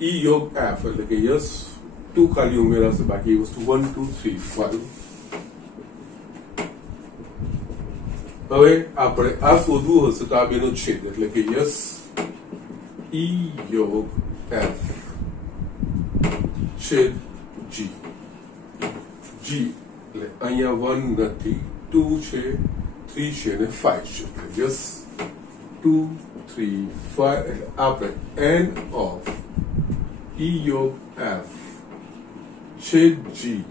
e યોગ f એટલે કે યસ 2 ખાલી ઉમેરાશે, બાકી વસ્તુ 1 2 3 5 હવે આપણે આ શોધવું હશે તો આ બેનો છેદ એટલે કે યસ ઈ યોગ એફ છેદ જી જી એટલે અહીંયા 1 નથી 2 છે 3 છે અને 5 છે યસ 2 3 5 એટલે આપણે n ઓફ ઈ યોગ એફ છેદ જી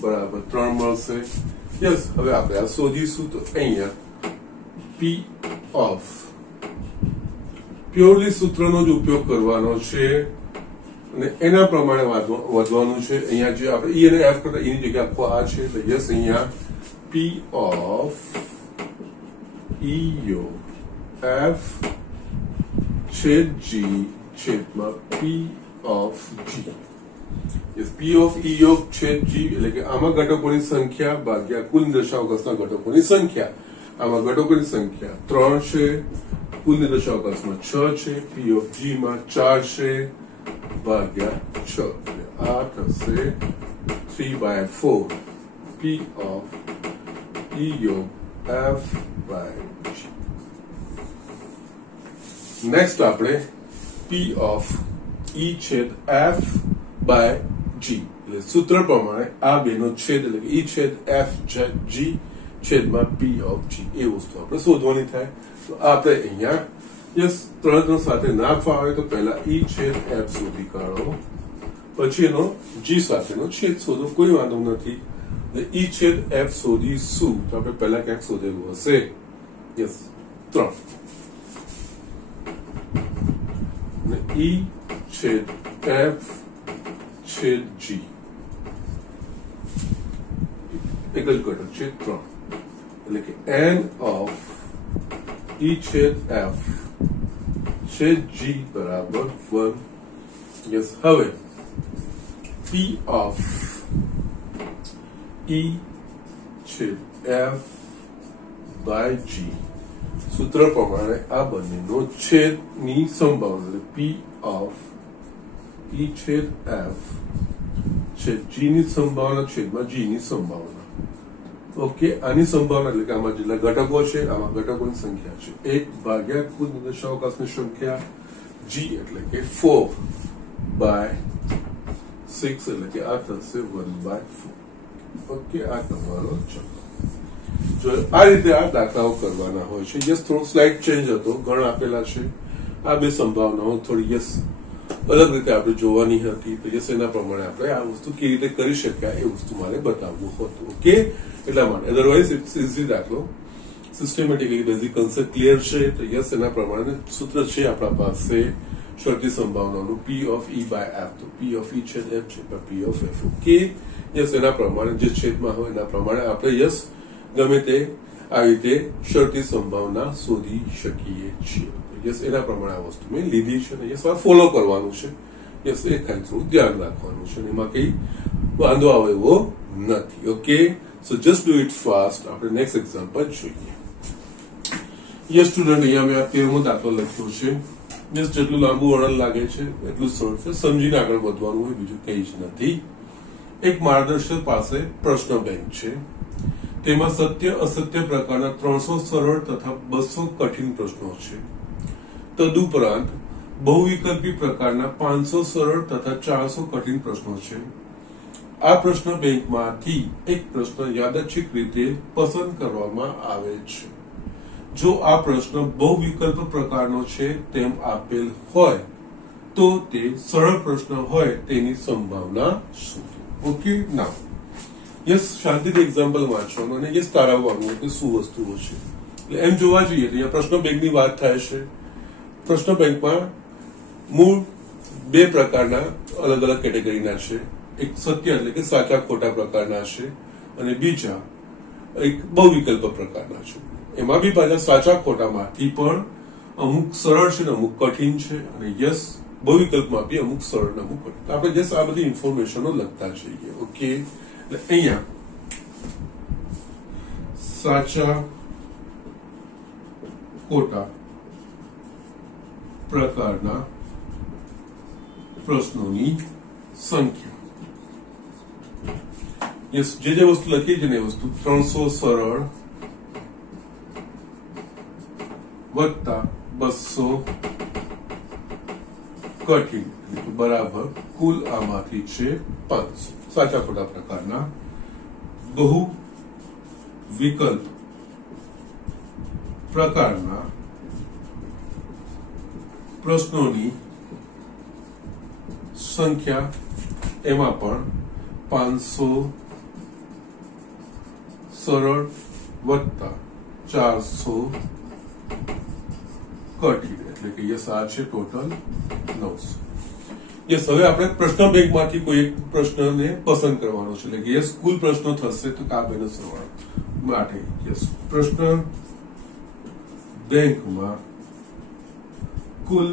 બરાબર 3 મળશે યસ હવે આપણે આ શોધીશું તો અહીંયા P ઓફ પ્યોરલી સૂત્રનો જ ઉપયોગ કરવાનો છે અને એના પ્રમાણે વધવાનું છે અહીંયા જે આપણે E અને F કરતા એની જગ્યાએ આપવો આ છે એટલે યસ અહીંયા P ઓફ E યોગ F છેદ G છેદમાં P of G yes P of E યોગ છેદ G એટલે કે આમાં ઘટકોની સંખ્યા ભાગ્યા કુલ નિર્દેશાંકના ઘટકોની સંખ્યા આમાં ઘટકોની સંખ્યા 3 છે કુલ નિર્દેશાંકમાં 6 છે P ઓફ G માં 4 છે ભાગ્યા 6 એટલે આ થશે 3/4 P ઓફ E યોગ F by G નેક્સ્ટ આપણે P ઓફ E છેદ F by G એટલે સૂત્ર પ્રમાણે આ બેનો છેદ એટલે E છેદ F G છેદમાં P ઓફ G એ વસ્તુ આપણે શોધવાની થાય તો આપણે અહીંયા યસ 3 સાથે ના ફાવે તો પહેલા E છેદ F શોધી કાઢો પછી એનો G સાથેનો છેદ શોધો કોઈ વાંધો નથી એટલે E છેદ F શોધીશું તો આપણે પહેલા ક્યાંક શોધેલું હશે યસ 3 અને E છેદ F છેદ G એક જ ઘટક છે 3 એટલે કે n ઓફ E છેદ F છેદ G બરાબર 1 યસ હવે P ઓફ E છેદ F by G સૂત્ર પ્રમાણે આ બંનેનો છેદની સંભાવના P ઓફ E છેદ F છેદ G ની સંભાવના છેદમાં G ની સંભાવના ઓકે આની સંભાવના એટલે કે આમાં જેટલા ઘટકો છે આમાં ઘટકોની સંખ્યા છે 1 ભાગ્યા કુલ નિર્દેશાંકની સંખ્યા G એટલે કે 4/6 એટલે કે આ થશે 1/4 ઓકે આ તમારો ચલો જો આ રીતે આ દાખલાઓ કરવાના હોય છે યસ થોડો સ્લાઇડ ચેન્જ હતો ગણ આપેલા છે આ બે સંભાવનાઓ થોડી યસ અલગ રીતે આપણે જોવાની હતી તો યસ એના પ્રમાણે આપણે આ વસ્તુ કેવી રીતે કરી શકાય એ વસ્તુ મારે બતાવવું હતું ઓકે એટલા માટે અધરવાઇઝ ઇટ્સ ઇઝી દાખલો સિસ્ટમેટિકલી બેઝિક કન્સેપ્ટ ક્લિયર છે તો યસ એના પ્રમાણે સૂત્ર છે આપણા પાસે શરતી સંભાવનાનું P of E by F તો P ઓફ E છેદ F છે P of F okay yes એના પ્રમાણે જે છેદમાં હોય એના પ્રમાણે આપણે યસ ગમે તે આ રીતે શરતી સંભાવના શોધી શકીએ છીએ યસ એના પ્રમાણે આ વસ્તુ મેં લીધી છે યસ આ ફોલો કરવાનું છે યસ એ ખાલી થોડું ધ્યાન રાખવાનું છે એમાં કઈ વાંધો આવે એવો નથી okay so just do it fast આપણે નેક્સ્ટ એક્ઝામ્પલ જોઈએ યસ સ્ટુડન્ટ અહીંયા મેં આ 13મો દાખલો લખ્યો છે યસ જેટલું લાંબુ વર્ણન લાગે છે એટલું સરળ છે સમજીને આગળ વધવાનું હોય બીજું કંઈ જ નથી એક માર્ગદર્શક પાસે પ્રશ્ન બેંક છે તેમાં સત્ય અસત્ય પ્રકારના 300 સરળ તથા 200 કઠિન પ્રશ્નો છે તદુપરાંત બહુવિકલ્પી પ્રકારના 500 સરળ તથા 400 કઠિન પ્રશ્નો છે આ પ્રશ્ન બેંકમાંથી એક પ્રશ્ન યાદચ્છિક રીતે પસંદ કરવામાં આવે છે જો આ પ્રશ્ન બહુવિકલ્પ પ્રકારનો છે તેમ આપેલ હોય તો તે સરળ પ્રશ્ન હોય તેની સંભાવના શોધો ઓકે નાઉ યસ શાંતિથી એક્ઝામ્પલ વાંચવાનું અને યસ તારાવવાનું કે શું વસ્તુઓ છે એટલે એમ જોવા જઈએ તો અહીંયા પ્રશ્ન બેંકની વાત થાય છે પ્રશ્ન બેંકમાં મૂળ બે પ્રકારના અલગ અલગ કેટેગરીના છે એક સત્ય એટલે કે સાચા ખોટા પ્રકારના છે અને બીજા એક બહુવિકલ્પ પ્રકારના છે એમાં બી પાછા સાચા ખોટામાંથી પણ અમુક સરળ છે ને અમુક કઠિન છે અને યસ બહુવિકલ્પમાં બી અમુક સરળ ને અમુક કઠિન આપણે જસ્ટ આ બધી ઇન્ફોર્મેશનો લખતા જઈએ ઓકે એટલે અહીંયા સાચા ખોટા પ્રકારના પ્રશ્નોની સંખ્યા યસ જે વસ્તુ લખી છે ને એ વસ્તુ 300 સરળ વત્તા 200 કઠિન બરાબર કુલ આમાંથી છે 500. સાચા ખોટા પ્રકારના બહુ વિકલ્પ પ્રકારના પ્રશ્નોની સંખ્યા એમાં પણ 500 સરળ વત્તા 400 કઠિન એટલે કે યસ આ છે ટોટલ 900. યસ હવે આપણે પ્રશ્ન બેંકમાંથી કોઈ એક પ્રશ્નને પસંદ કરવાનો છે એટલે કે યસ કુલ પ્રશ્નો થશે તો કાપીનો સરવાળો માટે યસ પ્રશ્ન બેંકમાં કુલ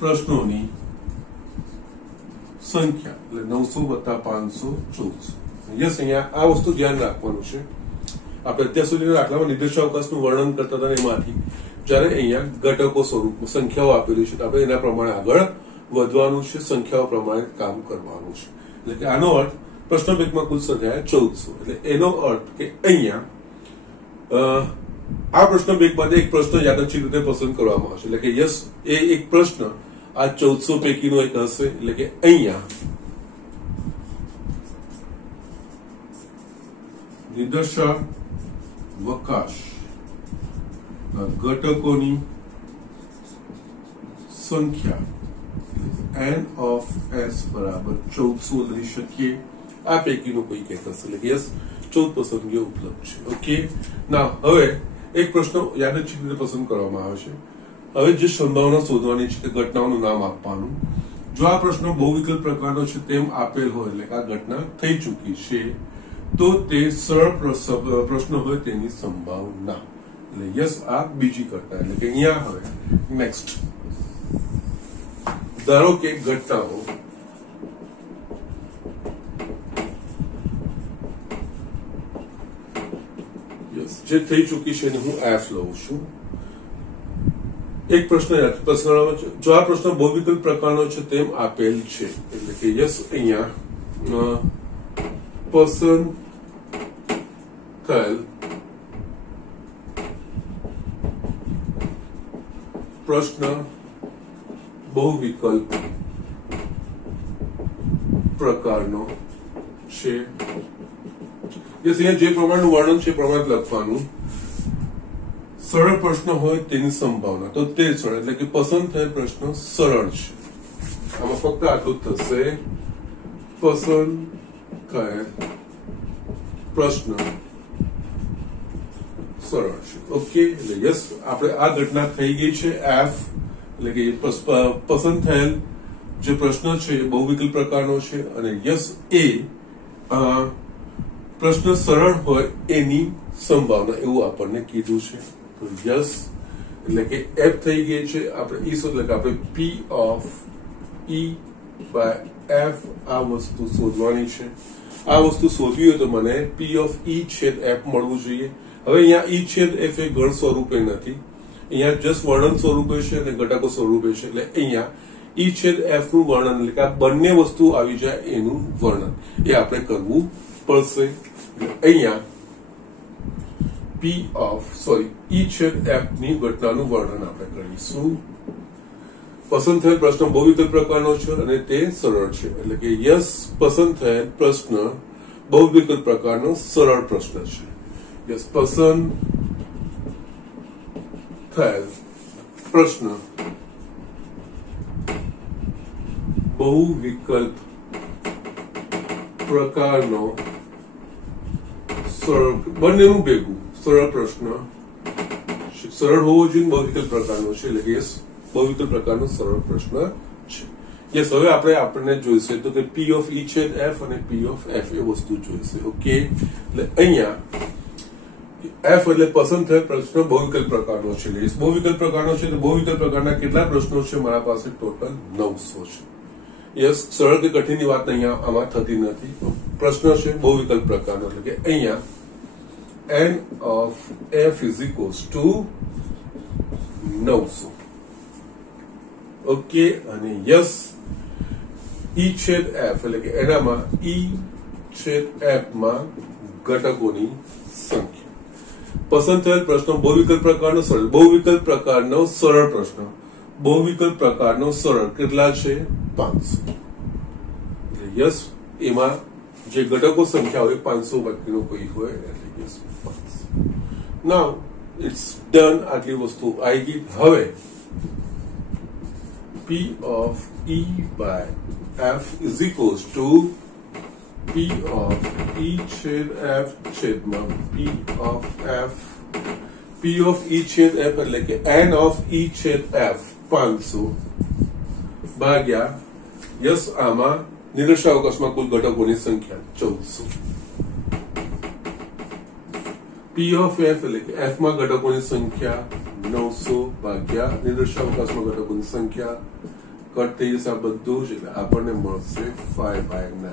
પ્રશ્નોની સંખ્યા એટલે 900 વત્તા 514. યસ અહીંયા આ વસ્તુ ધ્યાન રાખવાનું છે. આપણે અત્યાર સુધીના દાખલામાં નિર્દેશાવકાશનું વર્ણન કરતા હતા એમાંથી જ્યારે અહીંયા ઘટકો સ્વરૂપમાં સંખ્યાઓ આપેલી છે તો આપણે એના પ્રમાણે આગળ વધવાનું છે, સંખ્યાઓ પ્રમાણે કામ કરવાનું છે. એટલે કે આનો અર્થ પ્રશ્ન બેંકમાં કુલ સંખ્યા 1400 એટલે એનો અર્થ કે અહીંયા આ પ્રશ્ન બેંકમાંથી એક પ્રશ્ન યાદચ્છિક રીતે પસંદ કરવામાં આવશે એટલે કે યસ એ એક પ્રશ્ન આ 1400 પૈકીનો એક હશે એટલે કે અહીંયા નિર્દેશાવકાશ ઘટકોની સંખ્યા n of s બરાબર 1400 લઈ શકીએ. આ પૈકીનો કોઈ એક હશે એટલે કે યસ 14 પસંદગીઓ ઉપલબ્ધ છે. ઓકે ના હવે એક પ્રશ્ન યાદચ્છિક રીતે પસંદ કરવામાં આવે છે. હવે જે સંભાવના શોધવાની છે તે ઘટનાઓનું નામ આપવાનું. જો આ પ્રશ્ન બહુવિકલ્પ પ્રકારનો છે તેમ આપેલ હોય એટલે કે આ ઘટના થઈ ચૂકી છે તો તે સરળ પ્રશ્ન હોય તેની સંભાવના એટલે યસ આ બીજી ઘટના એટલે કે અહીંયા હવે નેક્સ્ટ ધારો કે ઘટનાઓ જે થઈ ચૂકી છે એને હું એફ લઉં છું. એક પ્રશ્ન જો આ પ્રશ્ન બહુવિકલ્પ પ્રકારનો છે તેમ આપેલ છે એટલે કે યસ અહીંયા પસંદ થયેલ પ્રશ્ન બહુવિકલ્પ પ્રકારનો છે. યસ અહીંયા જે પ્રમાણનું વર્ણન છે પ્રમાણ લખવાનું. સરળ પ્રશ્ન હોય તેની સંભાવના તો તે સરળ એટલે કે પસંદ થયેલ પ્રશ્ન સરળ છે. આમાં ફક્ત આટલું થશે પસંદ થયેલ પ્રશ્ન સરળ છે. ઓકે એટલે યસ આપણે આ ઘટના થઈ ગઈ છે એફ એટલે કે પસંદ થયેલ જે પ્રશ્ન છે એ બહુવિકલ્પ પ્રકારનો છે અને યસ એ પ્રશ્ન સરળ હોય એની સંભાવના એવું આપણને કીધું છે. તો યસ એટલે કે એફ થઈ ગઈ છે. આપણે ઈ એટલે કે આપણે P of E by F આ વસ્તુ શોધવાની છે. આ વસ્તુ શોધવી હોય તો મને પી ઓફ ઈ છેદ એફ મળવું જોઈએ. હવે અહીંયા ઈ છેદ એફ એ ગણ સ્વરૂપે નથી, અહીંયા જસ્ટ વર્ણન સ્વરૂપે છે અને ઘટકો સ્વરૂપે છે એટલે અહીંયા ઈ છેદ એફ નું વર્ણન એટલે કે આ બંને વસ્તુ આવી જાય એનું વર્ણન એ આપણે કરવું પડશે. અહીંયા ઈ છેદ એફ ની ઘટનાનું વર્ણન આપણે કરીશું. પસંદ થયેલ પ્રશ્ન બહુવિકલ્પ પ્રકારનો છે અને તે સરળ છે એટલે કે યસ પસંદ થયેલ પ્રશ્ન બહુવિકલ્પ પ્રકારનો સરળ પ્રશ્ન છે. યસ પસંદ થયેલ પ્રશ્ન બહુવિકલ્પ પ્રકારનો સરળ બંનેનું ભેગું સરળ પ્રશ્ન સરળ હોવો જોઈએ બહુવિકલ્પ પ્રકારનો છે એટલે કે યસ બહુવિકલ્પ પ્રકારનો સરળ પ્રશ્ન છે. યસ હવે આપણને જોઈશે તો કે પી ઓફ ઈ છેદ એફ અને પી ઓફ એફ એ વસ્તુ જોઈશે. ઓકે એટલે અહીંયા એફ એટલે પસંદ થયેલ પ્રશ્ન બહુવિકલ્પ પ્રકારનો છે. બહુવિકલ્પ પ્રકારનો છે તો બહુવિકલ્પ પ્રકારના કેટલા પ્રશ્નો છે મારા પાસે ટોટલ 900 છે. યસ સરળ કે કઠિનની વાત અહીંયા આમાં થતી નથી. પ્રશ્ન છે બહુવિકલ્પ પ્રકારનો એટલે કે અહીંયા n of f is equals to 900. Okay અને યસ ઈ છેદ એફ એટલે કે એનામાં ઈ છેદ એફ માં ઘટકોની સંખ્યા પસંદ થયેલ પ્રશ્ન બહુવિકલ્પ પ્રકારનો સરળ, બહુવિકલ્પ પ્રકારનો સરળ પ્રશ્ન, બહુવિકલ્પ પ્રકારનો સરળ કેટલા છે 500. યસ એમાં જે ઘટકો સંખ્યા હોય 500 બાકીનો કોઈ હોય એટલે યસ 500. Now it's done. આટલી વસ્તુ આવી ગઈ. હવે P of E by F is equals to P of E छेद F छेदમાં P of F, P of E छेद F એટલે કે N of E छेद F 500 ભાગ્યા યસ આમાં નિર્દેશાવકાશમાં કુલ ઘટકોની સંખ્યા 1400. P of F એટલે કે F માં ઘટકોની સંખ્યા 900 ભાગ્યા નિર્દેશાવકાશમાં ઘટકોની સંખ્યા કટ થઈ જશે આ બધું જ એટલે આપણને મળશે 5/9.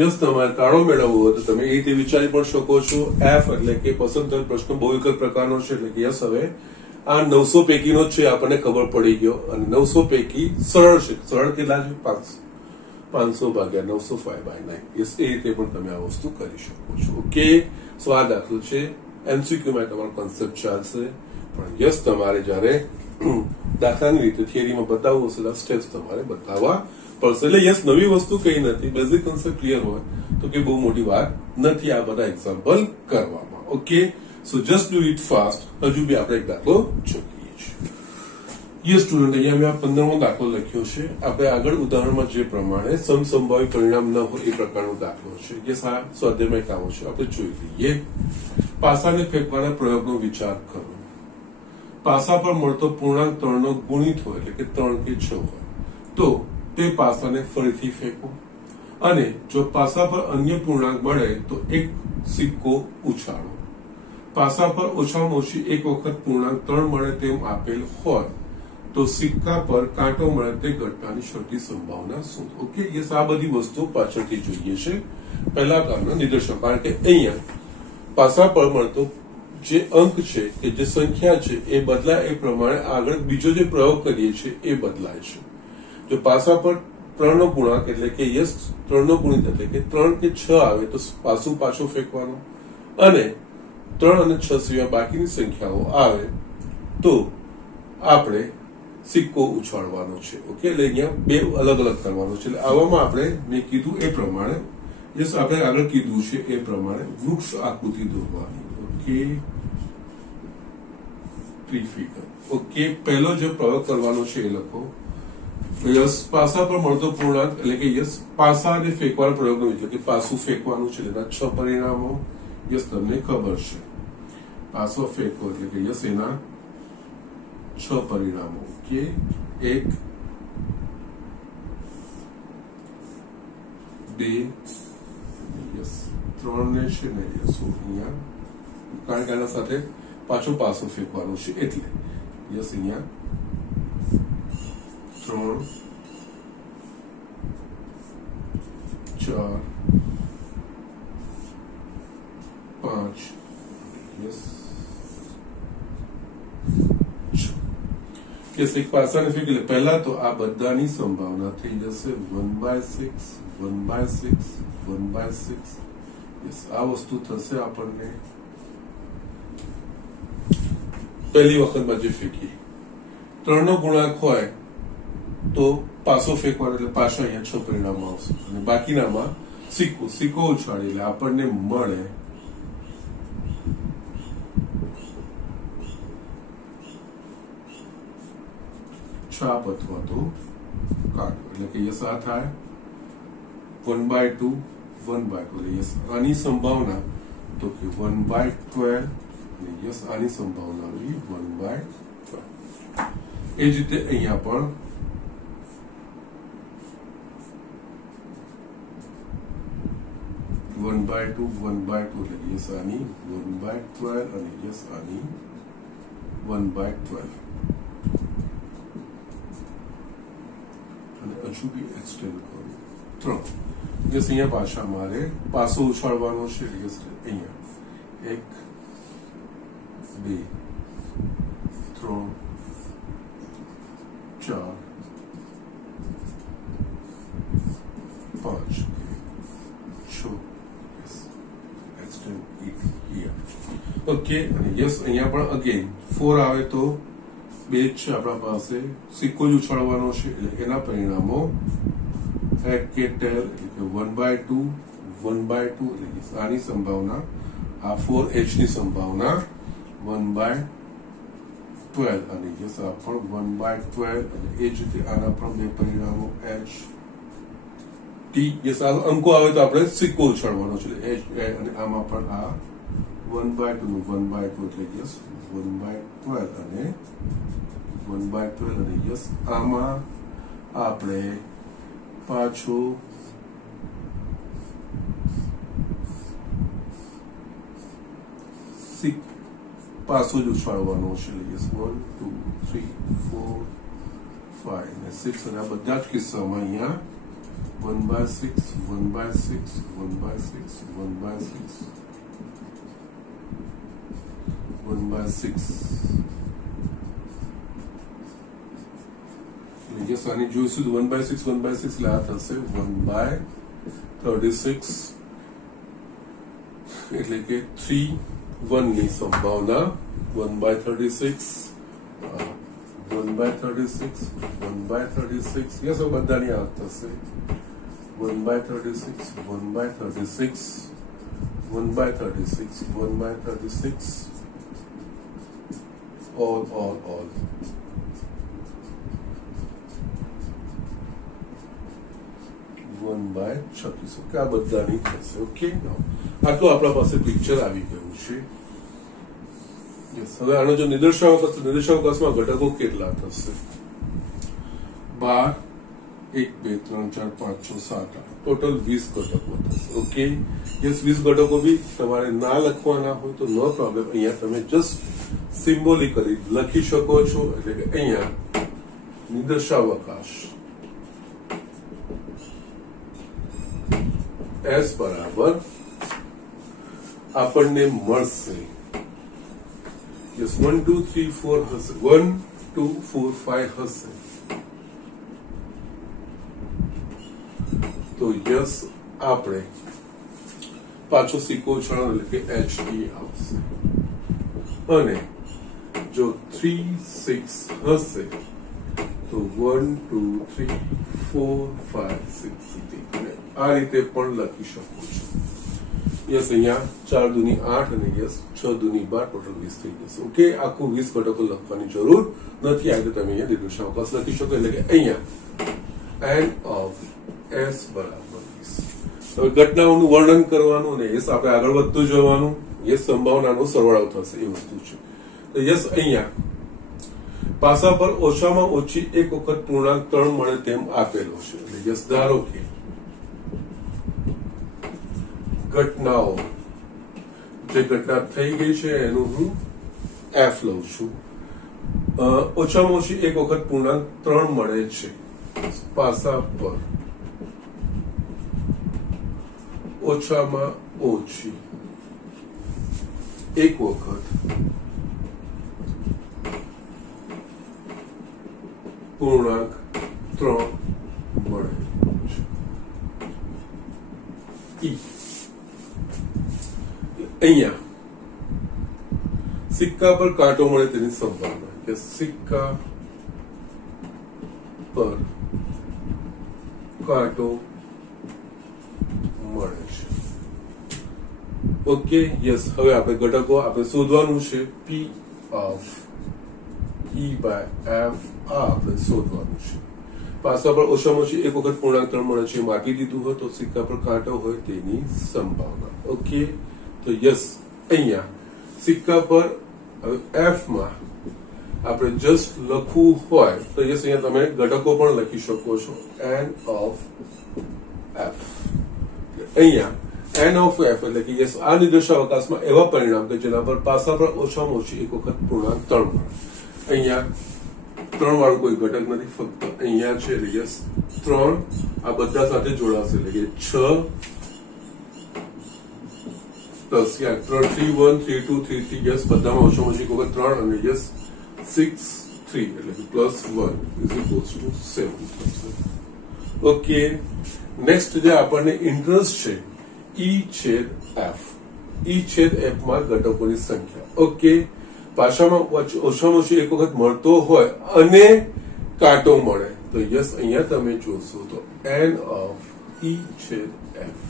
યસ તમારે કાળો મેળવવો હોય તો તમે એ રીતે વિચારી પણ શકો છો. F એટલે કે પસંદ થયેલ પ્રશ્ન બહુવિકલ્પ પ્રકારનો છે એટલે કે યસ હવે આ 900 પૈકીનો છે આપણને ખબર પડી ગયો અને 900 પૈકી સરળ છે. સરળ કેટલા છે 500 ભાગ્યા 900 5/9. યસ એ રીતે પણ તમે આ વસ્તુ કરી શકો છો. ઓકે સો આ દાખલો છે એમસીક્યુ માં તમારો કોન્સેપ્ટ ચાલશે પણ યસ તમારે જયારે દાખલાની રીતે થિયરીમાં બતાવવું હશે સ્ટેપ્સ તમારે બતાવવા પડશે. એટલે યસ નવી વસ્તુ કઈ નથી, બેઝિક કોન્સેપ્ટ ક્લિયર હોય તો કે બહુ મોટી વાત નથી આ બધા એક્ઝામ્પલ કરવામાં. Okay so just do it fast. હજુ બી આપણે એક દાખલો જોઈએ છીએ. યસ સ્ટુડન્ટ અહીંયા મેં 15મો દાખલો લખ્યો છે. આપણે આગળ ઉદાહરણમાં જે પ્રમાણે સમસંભાવી પરિણામ ન હોય એ પ્રકારનો દાખલો છે. યસ આ સ્વાધ્યાયમાં કામો છે આપણે જોઈ લઈએ. પાસાને ફેંકવાના પ્રયોગનો વિચાર કરો. પાસા પર મળતો પૂર્ણાંક 3 નો ગુણિત હોય એટલે કે 3 કે 6 હોય તો તે પાસાને ફરીથી ફેંકો અને જો પાસા પર અન્ય પૂર્ણાંક મળે તો એક સિક્કો ઉછાળો. પાસા પર ઓછામાં ઓછી એક વખત પૂર્ણાંક 3 મળે તેમ આપેલ હોય તો સિક્કા પર કાંટો મળે તે ઘટનાની સૌથી સંભાવના શું? ઓકે યસ આ બધી વસ્તુ પાછળથી જોઈએ છે. પહેલા કામના નિદર્શન, કારણ કે અહીંયા પાસા પર મળતો જે અંક છે કે જે સંખ્યા છે એ બદલાય એ પ્રમાણે આગળ બીજો જે પ્રયોગ કરીએ છીએ એ બદલાય છે. જો પાસા પર 3 નો ગુણાંક એટલે કે યસ 3 નો ગુણિત એટલે કે 3 કે 6 આવે તો પાછું ફેંકવાનું અને 3 અને 6 સિવાય બાકીની સંખ્યાઓ આવે તો આપણે સિક્કો ઉછાળવાનો છે. ઓકે એટલે અહીંયા બે અલગ અલગ કરવાનો છે. એટલે આવામાં આપણે મેં કીધું એ પ્રમાણે યસ આપણે આગળ કીધું છે એ પ્રમાણે વૃક્ષ આકૃતિ દોરવાની. ઓકે પ્રીફિગર. ઓકે પહેલો જે પ્રયોગ કરવાનો છે એ લખો. યસ પાસા પર મળતો પૂર્ણાંક એટલે કે યસ પાસાને ફેંકવાનો પ્રયોગનો વિચાર કે પાસું ફેંકવાનું છે એના 6 પરિણામો યસ તમને ખબર છે. પાસો ફેંકો એટલે કે યસ એના 6 પરિણામો. ઓકે 1 2 યસ 3 ને છે ને યસ અહીંયા કારણ કે આના સાથે પાછો પાસો ફેંકવાનો છે એટલે યસ અહીંયા 3 4 5 યસ કે એક પાસાને ફેંકી લે. પહેલા તો આ બધાની સંભાવના થઈ જશે 1/6 1/6 1/6. યસ આ વસ્તુ થશે આપણને પહેલી વખતમાં જે ફેંકી 3 નો ગુણાંક હોય તો પાસો ફેંકવાનો એટલે પાછા અહીંયા 6 પરિણામો આવશે અને બાકીનામાં સિક્કો ઉછાળી એટલે આપણને મળે 6 અથવા તો કાઢો એટલે કે યસ આ થાય 1/2 1/2 એટલે યસ આની સંભાવના તો કે 1/12 અને યસ આની સંભાવના 1/12. એ જ રીતે અહીંયા પણ 1/2 1/2 એટલે યસ આની 1/12 અને યસ આની 1/12 અને હજુ બી એક્સટેન્ડ કરું 3 યસ અહીંયા પાછા મારે પાસો ઉછાળવાનો છે યસ અહીંયા 1 2 3 4 5 6 યસ ઓકે, અને યસ અહીંયા પણ અગેન 4 આવે તો બે જ છે આપણા પાસે, સિક્કો જ ઉછાળવાનો છે એટલે એના પરિણામો હેડ કે ટેલ એટલે કે 1/2 1/2 એટલે કે આની સંભાવના, આ 4h ની સંભાવના 1/12 અને યસ આ પણ 1/12 અને એ જ રીતે આના પણ બે પરિણામો h ટી. યસ આ અંકો આવે તો આપણે સિક્કો ઉછાળવાનો છે એટલે h અને આમાં પણ આ 1/2 નું 1/2 એટલે યસ 1/12 અને 1/12 અને યસ આમાં આપણે પાછું પાછો જ ઉછાળવાનો છે. યસ 1 2 3 4 5 અને 6 અને આ બધા જ કિસ્સામાં અહીંયા 1/6 1/6 1/6 1/6 1/6 યસ આની જોઈશું 1/6 1/6 એટલે આ થશે 1/36 એટલે કે 3 1 ની સંભાવના 1/36 1/36 1/36 યસ બધાની આ થશે 1/36 1/36 1/36 1/36 all 1/36 ઓકે આ બધાની થશે. ઓકે આટલું આપણા પાસે પિક્ચર આવી ગયું છે. હવે આનો જો નિદર્શાવકાશ, નિદર્શાવકાશમાં ઘટકો કેટલા થશે? 12 1 2 3 4 5 6 7 8 ટોટલ 20 ઘટકો થશે. ઓકે યસ 20 ઘટકો બી તમારે ના લખવાના હોય તો નો પ્રોબ્લેમ, અહીંયા તમે જસ્ટ સિમ્બોલિકલી લખી શકો છો. એટલે કે અહીંયા નિદર્શાવકાશ S બરાબર આપણને મળશે યસ 1 2 3 4 હશે, 1 2 4 5 હશે તો યસ આપણે પાછો સિક્કો ઉછાળવાનો એટલે કે h t આવશે. અને જો 3 6 હશે તો 1 2 3 4 5 6 આ રીતે પણ લખી શકો છો. યસ અહીંયા 4 દુની 8 અને યસ 6 દુની 12 ટોટલ 20 થઈ જશે. ઓકે આખું 20 ઘટકો લખવાની જરૂર નથી. આ રીતે તમે અહીંયા નિદર્શાવકાશ લખી શકો. એટલે કે અહીંયા n of s બરાબર 20. હવે ઘટનાઓનું વર્ણન કરવાનું અને યસ આપણે આગળ વધતું જવાનું. યસ સંભાવનાનો સરવાળો થશે એ વસ્તુ છે. તો યસ અહીંયા પાસા પર ઓછામાં ઓછી એક વખત પૂર્ણાંક 3 મળે તેમ આપેલો છે. એટલે યસ ધારો કે ઘટનાઓ જે ઘટના થઈ ગઈ છે એનું હું f લઉં છું. ઓછામાં ઓછી એક વખત પૂર્ણાંક 3 મળે છે પાસા પર ઓછામાં ઓછી એક વખત પૂર્ણાંક 3 મળે છે. અહીંયા સિક્કા પર કાંટો મળે તેની સંભાવના કે સિક્કા પર કાંટો મળે છે. ઓકે યસ હવે આપણે ઘટકો આપણે શોધવાનું છે. p of e by f આપણે શોધવાનું છે. પાસા પર ઓછામાં ઓછી એક વખત પૂર્ણાંક 3 મળે છે એમ આપી દીધું હોય તો સિક્કા પર કાંટો હોય તેની સંભાવના. ઓકે તો યસ અહીંયા સિક્કા પર f માં આપણે જસ્ટ લખવું હોય તો યસ અહીંયા તમે ઘટકો પણ લખી શકો છો. n of f અહીંયા n of f એટલે કે યસ આ નિદર્શાવકાશમાં એવા પરિણામ કે જેના પર પાસા પર ઓછામાં ઓછી એક વખત પૂર્ણાંક 3 મળે. અહીંયા 3 વાળું કોઈ ઘટક નથી, ફક્ત અહીંયા છે એટલે યસ 3 આ બધા સાથે જોડાશે એટલે કે 6 પ્લસ 3 1 3 2 3 3 યસ બધામાં ઓછામાં ઓછી એક વખત 3 અને યસ 6 3 એટલે કે plus 1 is equals two 7. Okay next જે આપણને ઇન્ટરેસ્ટ છે E છેદ f. ઈ છેદ એફ માં ઘટકોની સંખ્યા. ઓકે, ભાષામાં ઓછામાં ઓછું એક વખત મળતો હોય અને કાંટો મળે તો યસ અહીંયા તમે જોશો તો n ઓફ ઈ છેદ એફ.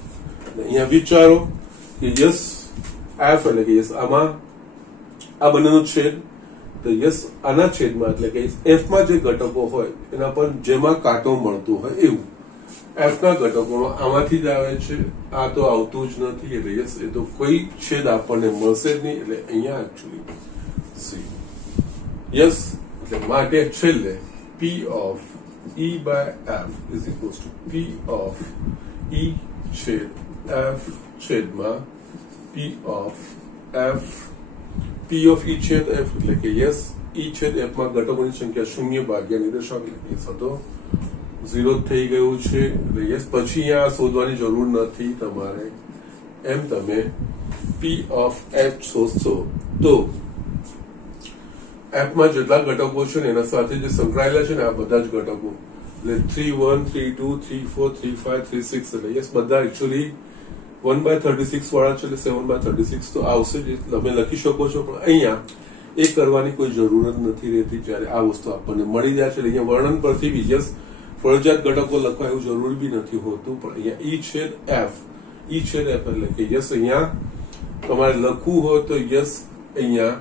અહીંયા વિચારો કે યસ એફ એટલે કે યસ આમાં આ બંનેનો છેદ, તો યસ આના છેદમાં એટલે કે એફ માં જે ઘટકો હોય એના પર જેમાં કાંટો મળતો હોય એવું એફ ના ઘટકોમાં આમાંથી જ આવે છે, આ તો આવતું જ નથી એટલે યસ એ તો કોઈ છેદ આપણને મળશે જ નહીં એટલે અહીંયા એકચ્યુઅલી સી યસ એટલે માટે છેલ્લે p of e by f is equals to p of e છેદ f છેદમાં p of f p of e છેદ f એટલે કે યસ e છેદ f માં ઘટકોની સંખ્યા શૂન્ય ભાગ્યા નિર્દેશક એટલે કે તો 0 થઈ ગયું છે એટલે યસ પછી અહીંયા શોધવાની જરૂર નથી તમારે, એમ તમે p of f શોધશો તો f માં જેટલા ઘટકો છે ને એના સાથે જે સંકળાયેલા છે ને આ બધા જ ઘટકો એટલે 3 1 3 2 3 4 3 5 3 6 એટલે યસ બધા એકચ્યુઅલી 1/36 વાળા છે એટલે 7/36 તો આવશે જ, તમે લખી શકો છો. પણ અહીંયા એ કરવાની કોઈ જરૂર જ નથી રહેતી જ્યારે આ વસ્તુ આપણને મળી જાય છે. અહીંયા વર્ણન પરથી બી યસ ફરજિયાત ઘટકો લખવા એવું જરૂરી બી નથી હોતું, પણ અહીંયા ઈ છેદ એફ એટલે કે યસ અહીંયા તમારે લખવું હોય તો યસ અહીંયા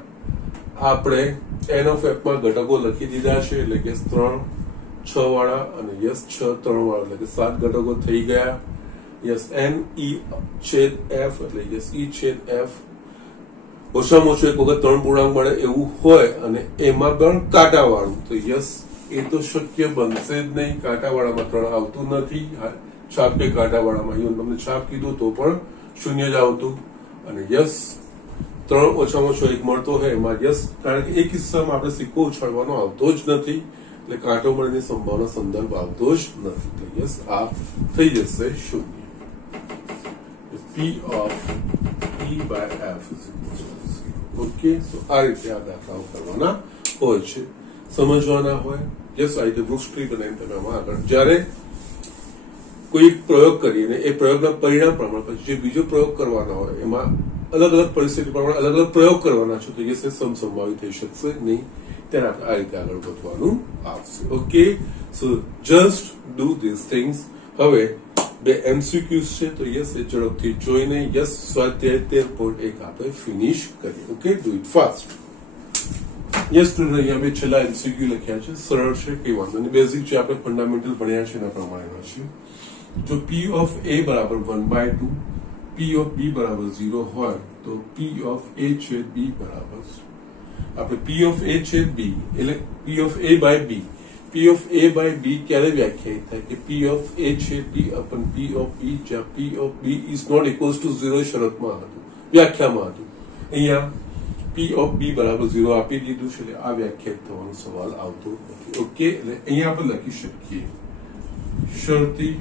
આપણે n of f માં ઘટકો લખી દીધા છે એટલે કે 3 6 વાળા અને યસ 6 3 વાળા એટલે કે 7 ઘટકો થઈ ગયા. યસ n e છેદ f એટલે યસ e છેદ f ઓછામાં ઓછું એક વખત 3 પૂર્ણાંક મળે એવું હોય અને એમાં પણ કાંટા વાળું તો યસ એ તો શક્ય બનશે જ નહીં, કાંટા વાળામાં 3 આવતું નથી, છાપ કે કાંટા વાળામાં ઇવન તમને છાપ કીધું તો પણ શૂન્ય જ આવતું. અને યસ 3 ઓછામાં ઓછો એક મળતો હોય એમાં યસ, કારણ કે એ કિસ્સામાં આપણે સિક્કો ઉછાળવાનો આવતો જ નથી એટલે કાંટો મળવાની સંભાવના સંદર્ભ આવતો જ નથી એટલે યસ આ થઈ જશે શૂન્ય. p of e by f is equal to 0. Okay, સો આ રીતે આ દાખલાઓ કરવાના હોય છે, સમજવાના હોય. યસ આ રીતે વૃક્ષ ટ્રી બનાવીને તમે આમાં આગળ જ્યારે કોઈ પ્રયોગ કરીએ ને એ પ્રયોગના પરિણામ પ્રમાણે પછી જે બીજો પ્રયોગ કરવાના હોય એમાં અલગ અલગ પરિસ્થિતિ પ્રમાણે અલગ અલગ પ્રયોગ કરવાના છે તો યસ એ સમસંભાવી થઈ શકશે નહીં, ત્યારે આપણે આ રીતે આગળ વધવાનું આવશે. Okay, so just do this things. હવે બે MCQs છે તો યસ એ ઝડપથી જોઈને યસ સ્વાધ્યાય 13.1 આપણે ફિનિશ કરીએ. Okay, do it fast. Yes student અહીંયા મેં છેલ્લા MCQ લખ્યા છે, સરળ છે, કઈ વાંધો નહીં, બેઝિક છે, આપણે ફંડામેન્ટલ ભણ્યા છે એના પ્રમાણેના છે. જો p of a બરાબર 1/2 p of b બરાબર 0 હોય તો p of a છેદ b બરાબર આપણે p of a છેદ b એટલે p of a by b ક્યારે વ્યાખ્યાયિત થાય કે p of a છેદ b upon p of b જ્યાં p of b is not equals to 0 શરતમાં હતું, વ્યાખ્યામાં હતું. અહીંયા p of b બરાબર 0 આપી દીધું છે એટલે આ વ્યાખ્યાયિત થવાનો સવાલ આવતો નથી. ઓકે, એટલે અહીંયા આપણે લખી શકીએ શરતી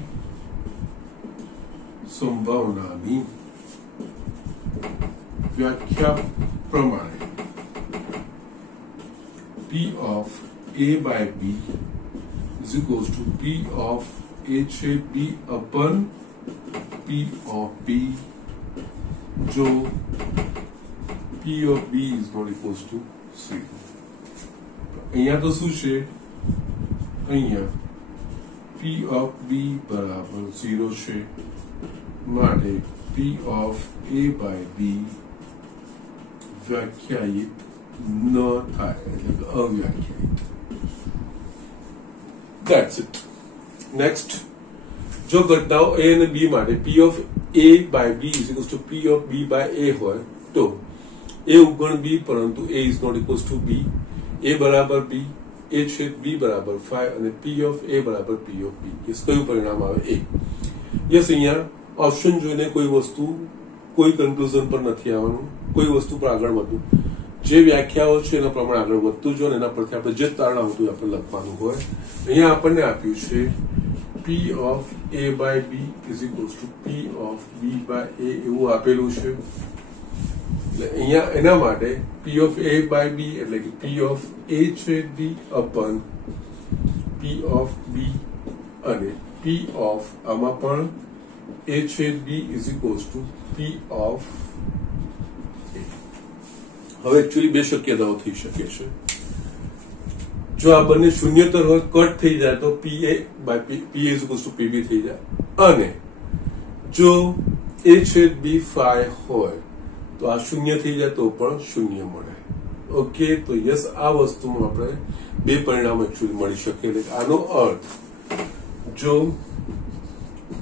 સંભાવનાની વ્યાખ્યા પ્રમાણે p of a by b is equals to p of a છેદ b upon p of b જો p of b is not equals to 0. અહીંયા તો શું છે, અહીંયા p of b બરાબર 0 છે માટે p of a by b વ્યાખ્યાયિત ન થાય એટલે કે અવ્યાખ્યાયિત. That's it. Next, જો ઘટનાઓ a અને b માટે p of a by b is equals to p of b by a હોય તો a ઉગણ b પરંતુ a is not equals to b, a બરાબર b, a છેદ b બરાબર 5 અને p of a બરાબર p of b. યસ કયું પરિણામ આવે a. યસ અહીંયા ઓપ્શન જોઈને કોઈ વસ્તુ કોઈ કન્ક્લુઝન પર નથી આવવાનું, કોઈ વસ્તુ પર આગળ વધવું, જે વ્યાખ્યાઓ છે એના પ્રમાણે આગળ વધતું જો એના પરથી આપણે જે તારણ આવતું આપણે લખવાનું હોય. અહીંયા આપણને આપ્યું છે p of a by b is equals to p of b by a એવું આપેલું છે. એટલે અહીંયા એના માટે p of a by b એટલે કે p of a છેદ b upon p of b અને p of આમાં પણ a છેદ b is equals to p of b હવે એકચ્યુઅલી બે શક્યતાઓ થઈ શકે છે. જો આ બંને શૂન્યતર હોય, કટ થઈ જાય તો PA by PA is equals to PB થઈ જાય. અને જો A છેદ B phi હોય તો આ શૂન્ય થઈ જાય તો પણ શૂન્ય મળે. ઓકે, તો યસ, આ વસ્તુમાં આપણે બે પરિણામ એકચ્યુઅલી મળી શકે. એટલે આનો અર્થ જો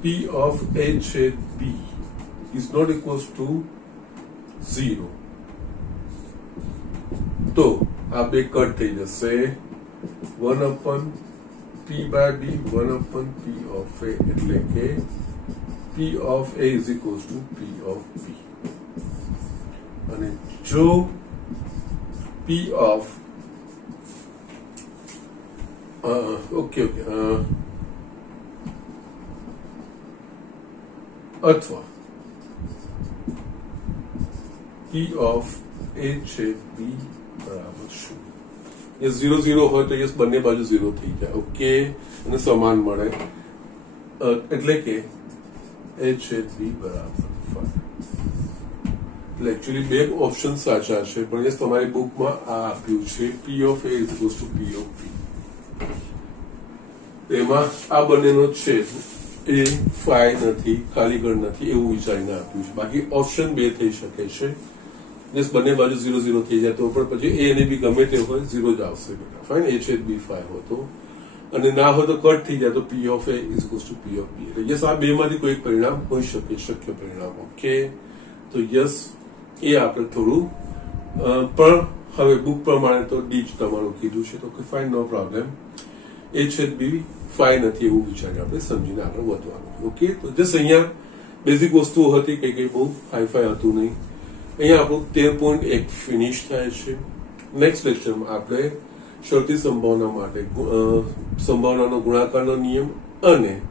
P of A છેદ B is not equals to 0 તો આ બે કટ થઈ જશે. 1 upon P by B, 1 upon P of A, એટલે કે P of A is equals to P of B. અને જો P of અથવા P of A છેદ B બરાબર 0. એ 0 0 હોય તો યસ બંને બાજુ 0 થઈ જાય. ઓકે, અને સમાન મળે. એટલે કે A છેદ B બરાબર 5. એટલે એકચ્યુઅલી બે ઓપ્શન સાચા છે, પણ યસ તમારી બુકમાં આ આપ્યું છે P of A is equals to P of B. એમાં આ બંનેનો છેદ એ phi નથી, ખાલી ગણ નથી એવું વિચારીને આપ્યું છે. બાકી ઓપ્શન બે થઈ શકે છે. યસ બંને બાજુ 0 0 થઈ જાય તો પણ પછી A અને B ગમે તે હોય 0 જ આવશે બેટા. ફાઇન, A છેદ B phi હોય તો, અને ના હોય તો કટ થઈ જાય તો P of A is equals to P of B. એટલે યસ આ બે માંથી કોઈ પરિણામ હોઈ શકે, શક્ય પરિણામ. ઓકે, તો યસ એ આપણે થોડું પણ હવે બુક પ્રમાણે તો ડી જ તમારું કીધું છે, તો ફાઇન, નો પ્રોબ્લેમ. A છેદ B phi નથી એવું વિચારી આપણે સમજીને આગળ વધવાનું. ઓકે, તો જસ્ટ અહીંયા બેઝિક વસ્તુઓ હતી, કઈ બહુ હાઈફાઈ હતું નહીં. અહીંયા આપણું 13.1 ફિનિશ થાય છે. નેક્સ્ટ લેક્ચરમાં આપણે શરતી સંભાવના માટે સંભાવનાનો ગુણાકારનો નિયમ અને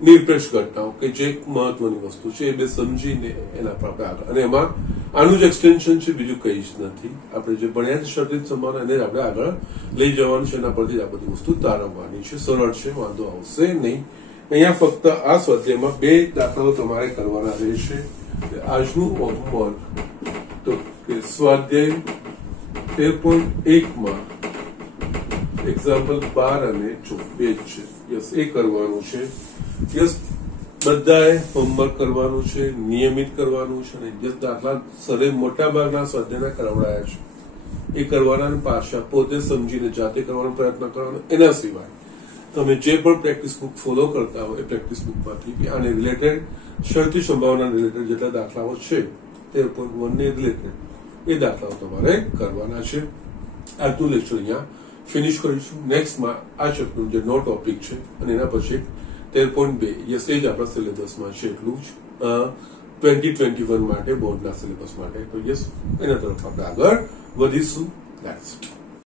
નિરપેક્ષ ઘટનાઓ કે જે મહત્વની વસ્તુ છે એ બે સમજીને એના પર આપણે આગળ, અને એમાં આનું જ એક્સટેન્શન છે, બીજું કઈ જ નથી. આપણે જે ભણ્યા છે શરતી સંભાવના એને આપણે આગળ લઈ જવાનું છે, એના પરથી આ બધી વસ્તુ તારવવાની છે. સરળ છે, વાંધો આવશે નહીં. અહીંયા ફક્ત આ સ્વાધ્યાયમાં બે દાખલાઓ તમારે કરવાના રહેશે. આજનું હોમવર્ક તો કે સ્વાધ્યાય 13.1 માં એક્ઝામ્પલ 12 અને 14 છે. યસ, એ કરવાનું છે. યસ, બધાએ હોમવર્ક કરવાનું છે, નિયમિત કરવાનું છે, અને જે દાખલા સરે મોટા ભાગના સ્વાધ્યાયના કરાવડાયા છે એ કરવાના, પાછા પોતે સમજીને જાતે કરવાનો પ્રયત્ન કરવાનો. એના સિવાય તમે જે પણ પ્રેક્ટિસ બુક ફોલો કરતા હોય એ પ્રેક્ટિસ બુકમાંથી આને રિલેટેડ શરતી સંભાવના રિલેટેડ જેટલા દાખલાઓ છે 13.1 ને રિલેટેડ એ દાખલાઓ તમારે કરવાના છે. આજનું લેક્ચર અહીંયા ફિનિશ કરીશું. નેક્સ્ટમાં આ ચેપ્ટરનું જે નો ટોપિક છે અને એના પછી 13.2 યસ એ જ આપણા સિલેબસમાં છે, એટલું જ 2021 માટે બોર્ડના સિલેબસ માટે. તો યસ એના તરફ આપણે આગળ વધીશું. That's it.